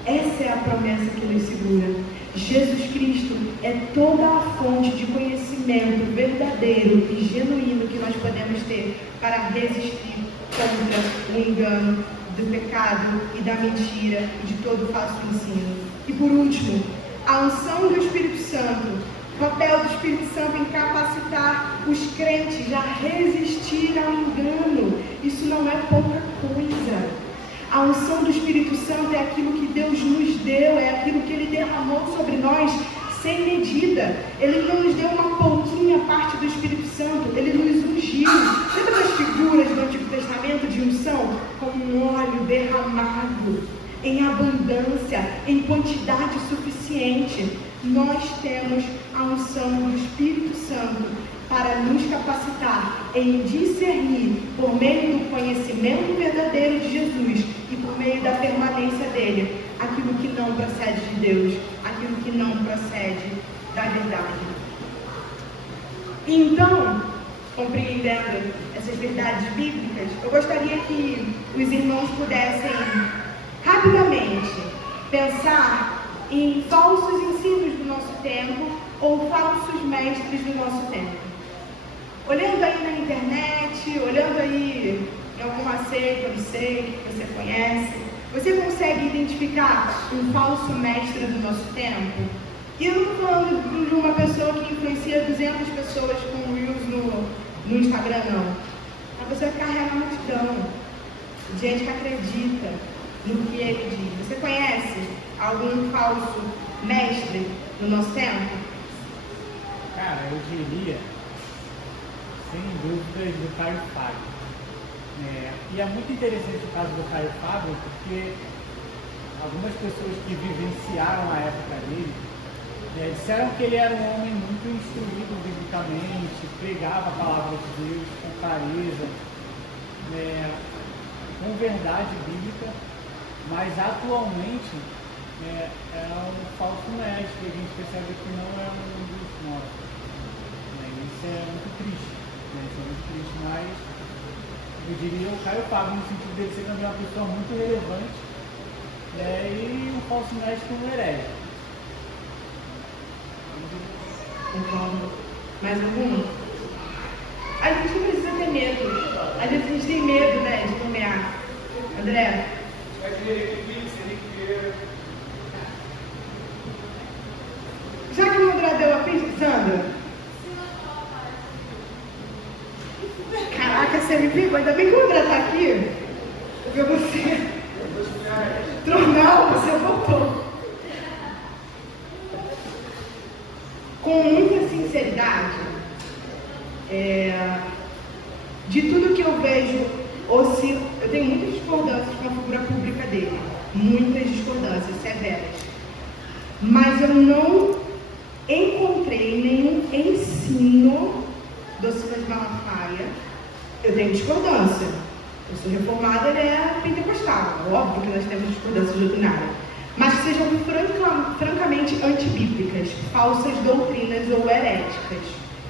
Essa é a promessa que nos segura. Jesus Cristo é toda a fonte de conhecimento verdadeiro e genuíno que nós podemos ter para resistir contra o engano do pecado e da mentira e de todo falso ensino. E por último, a unção do Espírito Santo, o papel do Espírito Santo em capacitar os crentes a resistir ao engano. Isso não é pouca coisa. A unção do Espírito Santo é aquilo que Deus nos deu, é aquilo que Ele derramou sobre nós sem medida. Ele não nos deu uma pouquinha parte do Espírito Santo, Ele nos ungiu. Lembra das figuras do Antigo Testamento de unção? Como um óleo derramado em abundância, em quantidade suficiente. Nós temos a unção do Espírito Santo para nos capacitar em discernir, por meio do conhecimento verdadeiro de Jesus e por meio da permanência dele, aquilo que não procede de Deus, aquilo que não procede da verdade. Então, compreendendo essas verdades bíblicas, eu gostaria que os irmãos pudessem rapidamente pensar em falsos ensinos do nosso tempo ou falsos mestres do nosso tempo. Olhando aí na internet, olhando aí em alguma seita, não sei, que você conhece, você consegue identificar um falso mestre do nosso tempo? E eu não estou falando de uma pessoa que influencia 200 pessoas com reels no Instagram, não. Uma pessoa que carrega a multidão, gente que acredita no que ele diz. Você conhece algum falso mestre no nosso tempo? Cara, eu diria, sem dúvidas, do Caio Fábio. E é muito interessante o caso do Caio Fábio, porque algumas pessoas que vivenciaram a época dele disseram que ele era um homem muito instruído biblicamente, pregava a palavra de Deus com clareza, com verdade bíblica, mas atualmente é um falso mestre, a gente percebe que não é um dos nossos. Isso é muito triste, isso é muito triste, mas eu diria o Caio Fábio, no sentido dele ser também uma pessoa muito relevante, e um falso mestre um herege. Então, mais algum? A gente não precisa ter medo. Às vezes a gente tem medo, de nomear. André? Já que o André deu a pista, Sandra? Caraca, você me pegou. Ainda bem que o André tá aqui. Porque você... Não, você voltou. Com muita sinceridade, de tudo que eu vejo, eu tenho muitas discordâncias com a figura pública dele. Muitas discordâncias severas. Mas eu não encontrei nenhum ensino do Silas Malafaia. Eu tenho discordância. Eu sou reformada, ele é pentecostal. Óbvio que nós temos discordâncias doutrinárias. Mas que sejam francamente antibíblicas, falsas doutrinas ou heréticas.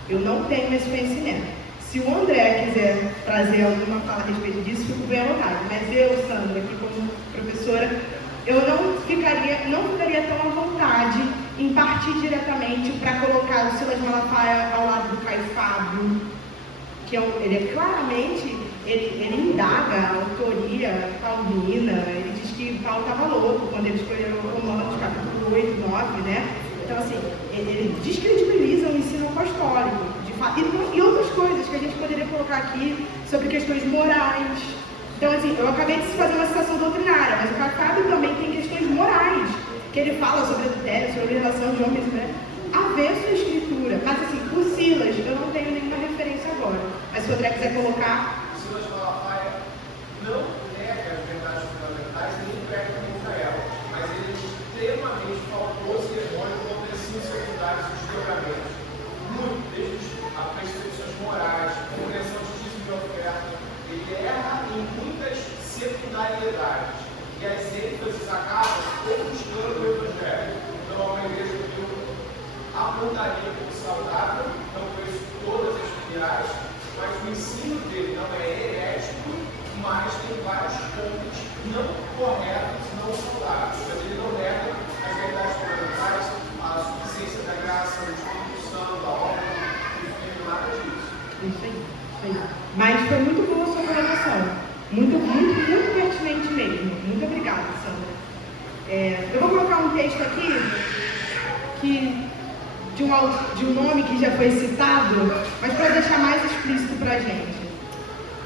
Eu não tenho esse conhecimento. Se o André quiser trazer alguma fala a respeito disso, fico bem à vontade. Mas eu, Sandra, aqui como professora, eu não ficaria tão à vontade em partir diretamente para colocar o Silas Malafaia ao lado do Caio Fábio, que ele é claramente, ele indaga a autoria paulina, ele diz que Paulo estava louco quando ele escolheu Romanos capítulo 8, 9, Então, assim, ele descredibiliza o ensino apostólico, de fato, e outras coisas que a gente poderia colocar aqui sobre questões morais. Então, assim, eu acabei de fazer uma citação doutrinária, mas o Caio Fábio também tem questões morais, que ele fala sobre adultério, sobre relação de homens, avesso à escritura. Mas, assim, o Silas, eu não tenho nenhuma referência agora. Mas se o André quiser colocar... O Silas Malafaia não nega as verdades fundamentais nem prega contra elas, mas ele é extremamente faltoso e errôneo contra ensinos secundários e desdobramentos. Muito, desde as prescrições morais, compreensão de dízimo e oferta. Ele erra Eu vou colocar um texto aqui de um nome que já foi citado, mas para deixar mais explícito para a gente.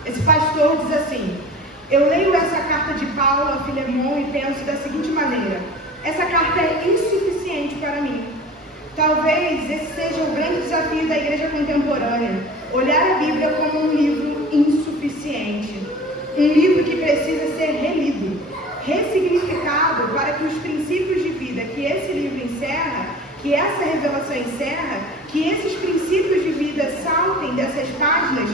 Esse pastor diz assim: eu leio essa carta de Paulo a Filemon e penso da seguinte maneira: essa carta é insuficiente para mim. Talvez esse seja o grande desafio da igreja contemporânea, olhar a Bíblia como um livro insuficiente, um livro que precisa ser relido, ressignificado para que os princípios de vida que esse livro encerra, que essa revelação encerra, que esses princípios de vida saltem dessas páginas,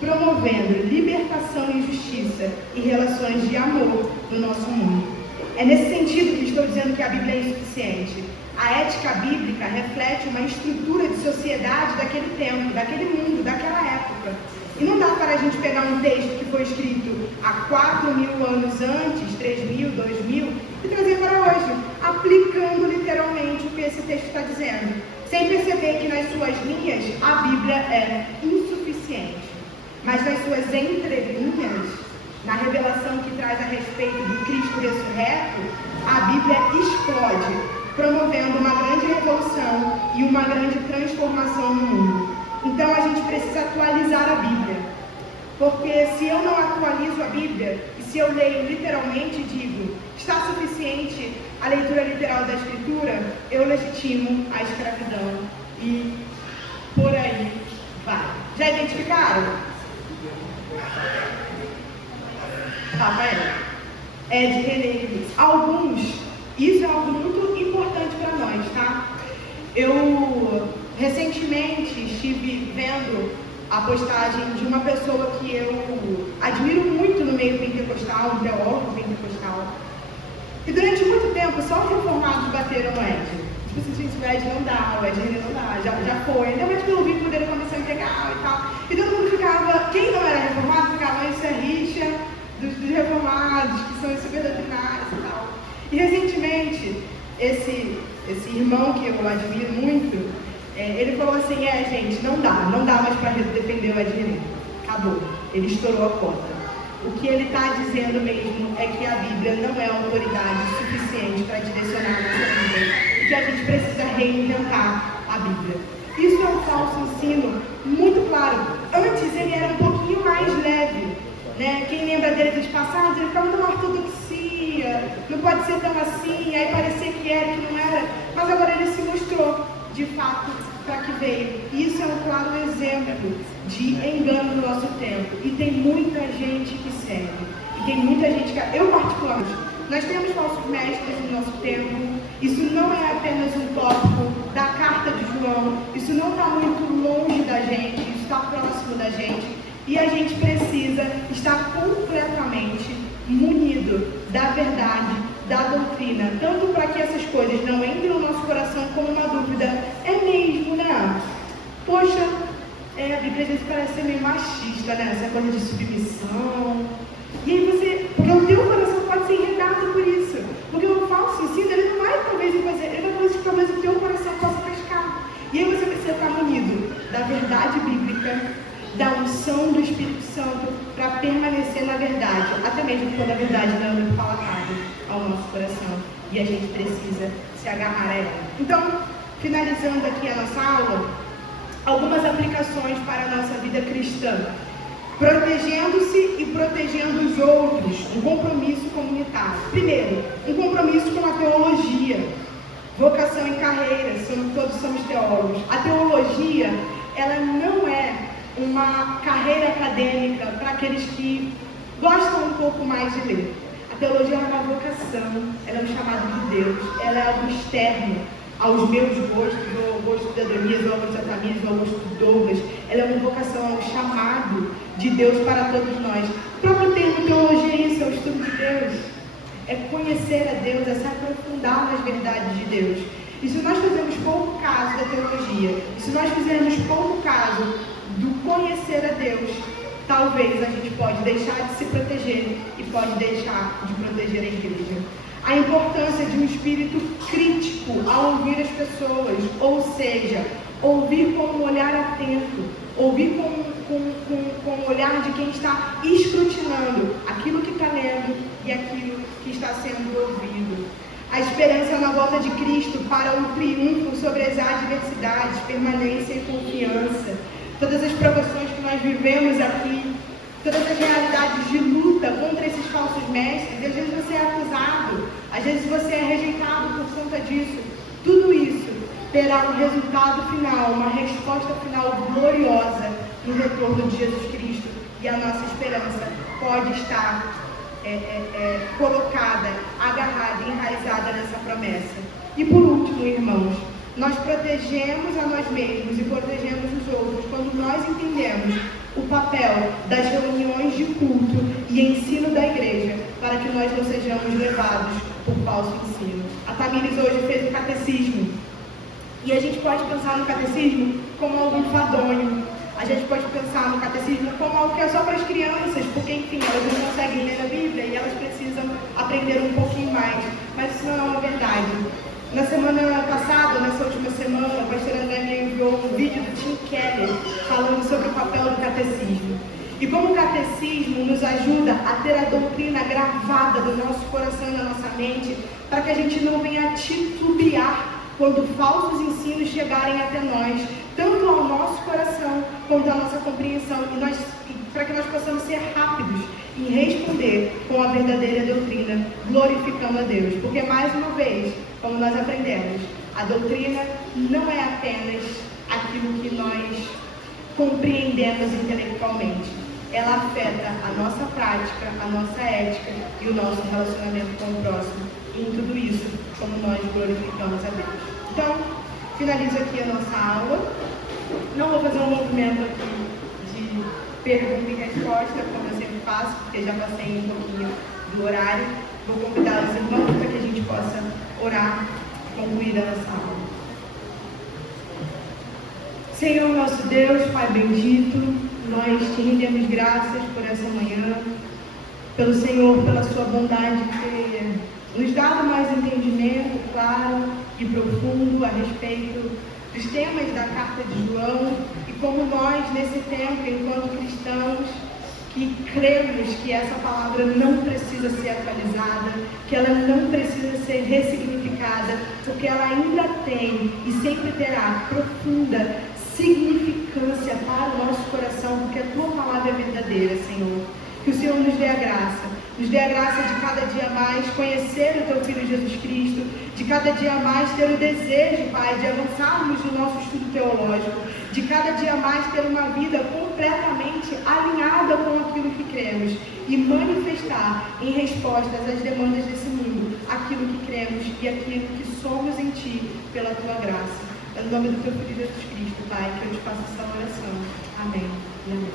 promovendo libertação e justiça e relações de amor no nosso mundo. É nesse sentido que estou dizendo que a Bíblia é insuficiente. A ética bíblica reflete uma estrutura de sociedade daquele tempo, daquele mundo, daquela época. E não dá para a gente pegar um texto que foi escrito há 4.000 anos antes, 3.000, 2.000, e trazer para hoje, aplicando literalmente o que esse texto está dizendo, sem perceber que nas suas linhas a Bíblia é insuficiente. Mas nas suas entrelinhas, na revelação que traz a respeito do Cristo ressurreto, a Bíblia explode, promovendo uma grande revolução e uma grande transformação no mundo. Então a gente precisa atualizar a Bíblia, porque se eu não atualizo a Bíblia, e se eu leio literalmente e digo, está suficiente a leitura literal da Escritura, eu legitimo a escravidão e por aí vai. Já identificaram? Rafael, Ed René, alguns. Isso é algo muito importante para nós, tá? Eu recentemente estive vendo a postagem de uma pessoa que eu admiro muito no meio pentecostal, um teólogo pentecostal. E durante muito tempo, só os reformados bateram no Ed. Tipo assim, gente, o Ed não dá, o Ed não dá, já foi. Ainda mais pelo vínculo dele começou a entregar e tal. E todo mundo ficava, quem não era reformado, ficava, isso é rixa dos reformados, que são super doutrinários e tal. E recentemente, esse irmão que eu admiro muito, ele falou assim, gente, não dá mais para defender o Ed René. Acabou, ele estourou a cota. O que ele está dizendo mesmo é que a Bíblia não é autoridade suficiente para direcionar a nossa vida, e que a gente precisa reinventar a Bíblia. Isso é um falso ensino muito claro. Antes ele era um pouquinho mais leve, né? Quem lembra dele dos passados, ele ficava numa ortodoxia, não pode ser tão assim, aí parecia que era, que não era, mas agora ele se mostrou, de fato, para que veio. Isso é um claro exemplo de engano no nosso tempo, e tem muita gente que segue, e tem muita gente que, eu particularmente, nós temos falsos mestres no nosso tempo. Isso não é apenas um tópico da carta de João, isso não está muito longe da gente, isso está próximo da gente, e a gente precisa estar completamente munido da verdade, da doutrina, tanto para que essas coisas não entrem no nosso coração como uma dúvida, é mesmo, né? Poxa, a Bíblia às vezes parece ser meio machista, né? Essa coisa de submissão. E aí porque o teu coração pode ser enredado por isso, porque o falso ensino, ele não vai talvez fazer, ele vai fazer que talvez o teu coração possa pescar. E aí você precisa estar munido da verdade bíblica, da unção do Espírito Santo, para permanecer na verdade, até mesmo quando a verdade não é muito palatável ao nosso coração, e a gente precisa se agarrar a ela. Então, finalizando aqui a nossa aula, algumas aplicações para a nossa vida cristã. Protegendo-se e protegendo os outros, um compromisso comunitário. Primeiro, um compromisso com a teologia, vocação e carreira, todos somos teólogos. A teologia, ela não é uma carreira acadêmica para aqueles que gostam um pouco mais de ler. A teologia é uma vocação, ela é um chamado de Deus, ela é algo externo aos meus gostos, ou ao gosto da Danias, ou ao gosto da Tamires, ou ao gosto do Douglas. Ela é uma vocação, é um chamado de Deus para todos nós. O próprio termo teologia é isso, é o estudo de Deus. É conhecer a Deus, é se aprofundar nas verdades de Deus. E se nós fizermos pouco caso da teologia, e se nós fizermos pouco caso do conhecer a Deus, talvez a gente pode deixar de se proteger e pode deixar de proteger a igreja. A importância de um espírito crítico ao ouvir as pessoas, ou seja, ouvir com um olhar atento, ouvir com o olhar de quem está escrutinando aquilo que está lendo e aquilo que está sendo ouvido. A esperança na volta de Cristo para o triunfo sobre as adversidades, permanência e confiança. Todas as provações que nós vivemos aqui, todas as realidades de luta contra esses falsos mestres, às vezes você é acusado, às vezes você é rejeitado por conta disso. Tudo isso terá um resultado final, uma resposta final gloriosa no retorno de Jesus Cristo. E a nossa esperança pode estar colocada, agarrada, enraizada nessa promessa. E por último, irmãos, nós protegemos a nós mesmos e protegemos os outros quando nós entendemos o papel das reuniões de culto e ensino da igreja para que nós não sejamos levados por falso ensino. A Tamires hoje fez o catecismo e a gente pode pensar no catecismo como algo enfadonho. A gente pode pensar no catecismo como algo que é só para as crianças, porque, enfim, elas não conseguem ler a Bíblia e elas precisam aprender um pouquinho mais. Mas isso não é uma verdade. Na semana passada, nessa última semana, a pastora André me enviou um vídeo do Tim Keller falando sobre o papel do catecismo. E como o catecismo nos ajuda a ter a doutrina gravada do nosso coração e da nossa mente, para que a gente não venha titubear quando falsos ensinos chegarem até nós, tanto ao nosso coração quanto à nossa compreensão, para que nós possamos ser rápidos em responder com a verdadeira doutrina, glorificando a Deus. Porque, mais uma vez, como nós aprendemos, a doutrina não é apenas aquilo que nós compreendemos intelectualmente. Ela afeta a nossa prática, a nossa ética e o nosso relacionamento com o próximo. E em tudo isso, como nós glorificamos a Deus. Então, finalizo aqui a nossa aula. Não vou fazer um movimento aqui de pergunta e resposta, como eu sempre faço, porque já passei um pouquinho do horário. Vou convidar os irmãos para que a gente possa orar e concluir a nossa aula. Senhor nosso Deus, Pai bendito, nós te rendemos graças por essa manhã, pelo Senhor, pela sua bondade de ter nos dado mais entendimento claro e profundo a respeito dos temas da carta de João e como nós, nesse tempo, enquanto cristãos, que cremos que essa palavra não precisa ser atualizada, que ela não precisa ser ressignificada, porque ela ainda tem e sempre terá profunda significância para o nosso coração, porque a tua palavra é verdadeira, Senhor. Que o Senhor nos dê a graça de cada dia mais conhecer o teu Filho Jesus Cristo, de cada dia mais ter o desejo, Pai, de avançarmos no nosso estudo teológico, de cada dia mais ter uma vida completamente alinhada com aquilo que cremos e manifestar em respostas às demandas desse mundo aquilo que cremos e aquilo que somos em Ti pela Tua graça. É no nome do teu Filho Jesus Cristo, Pai, que eu te faço essa oração. Amém e amém.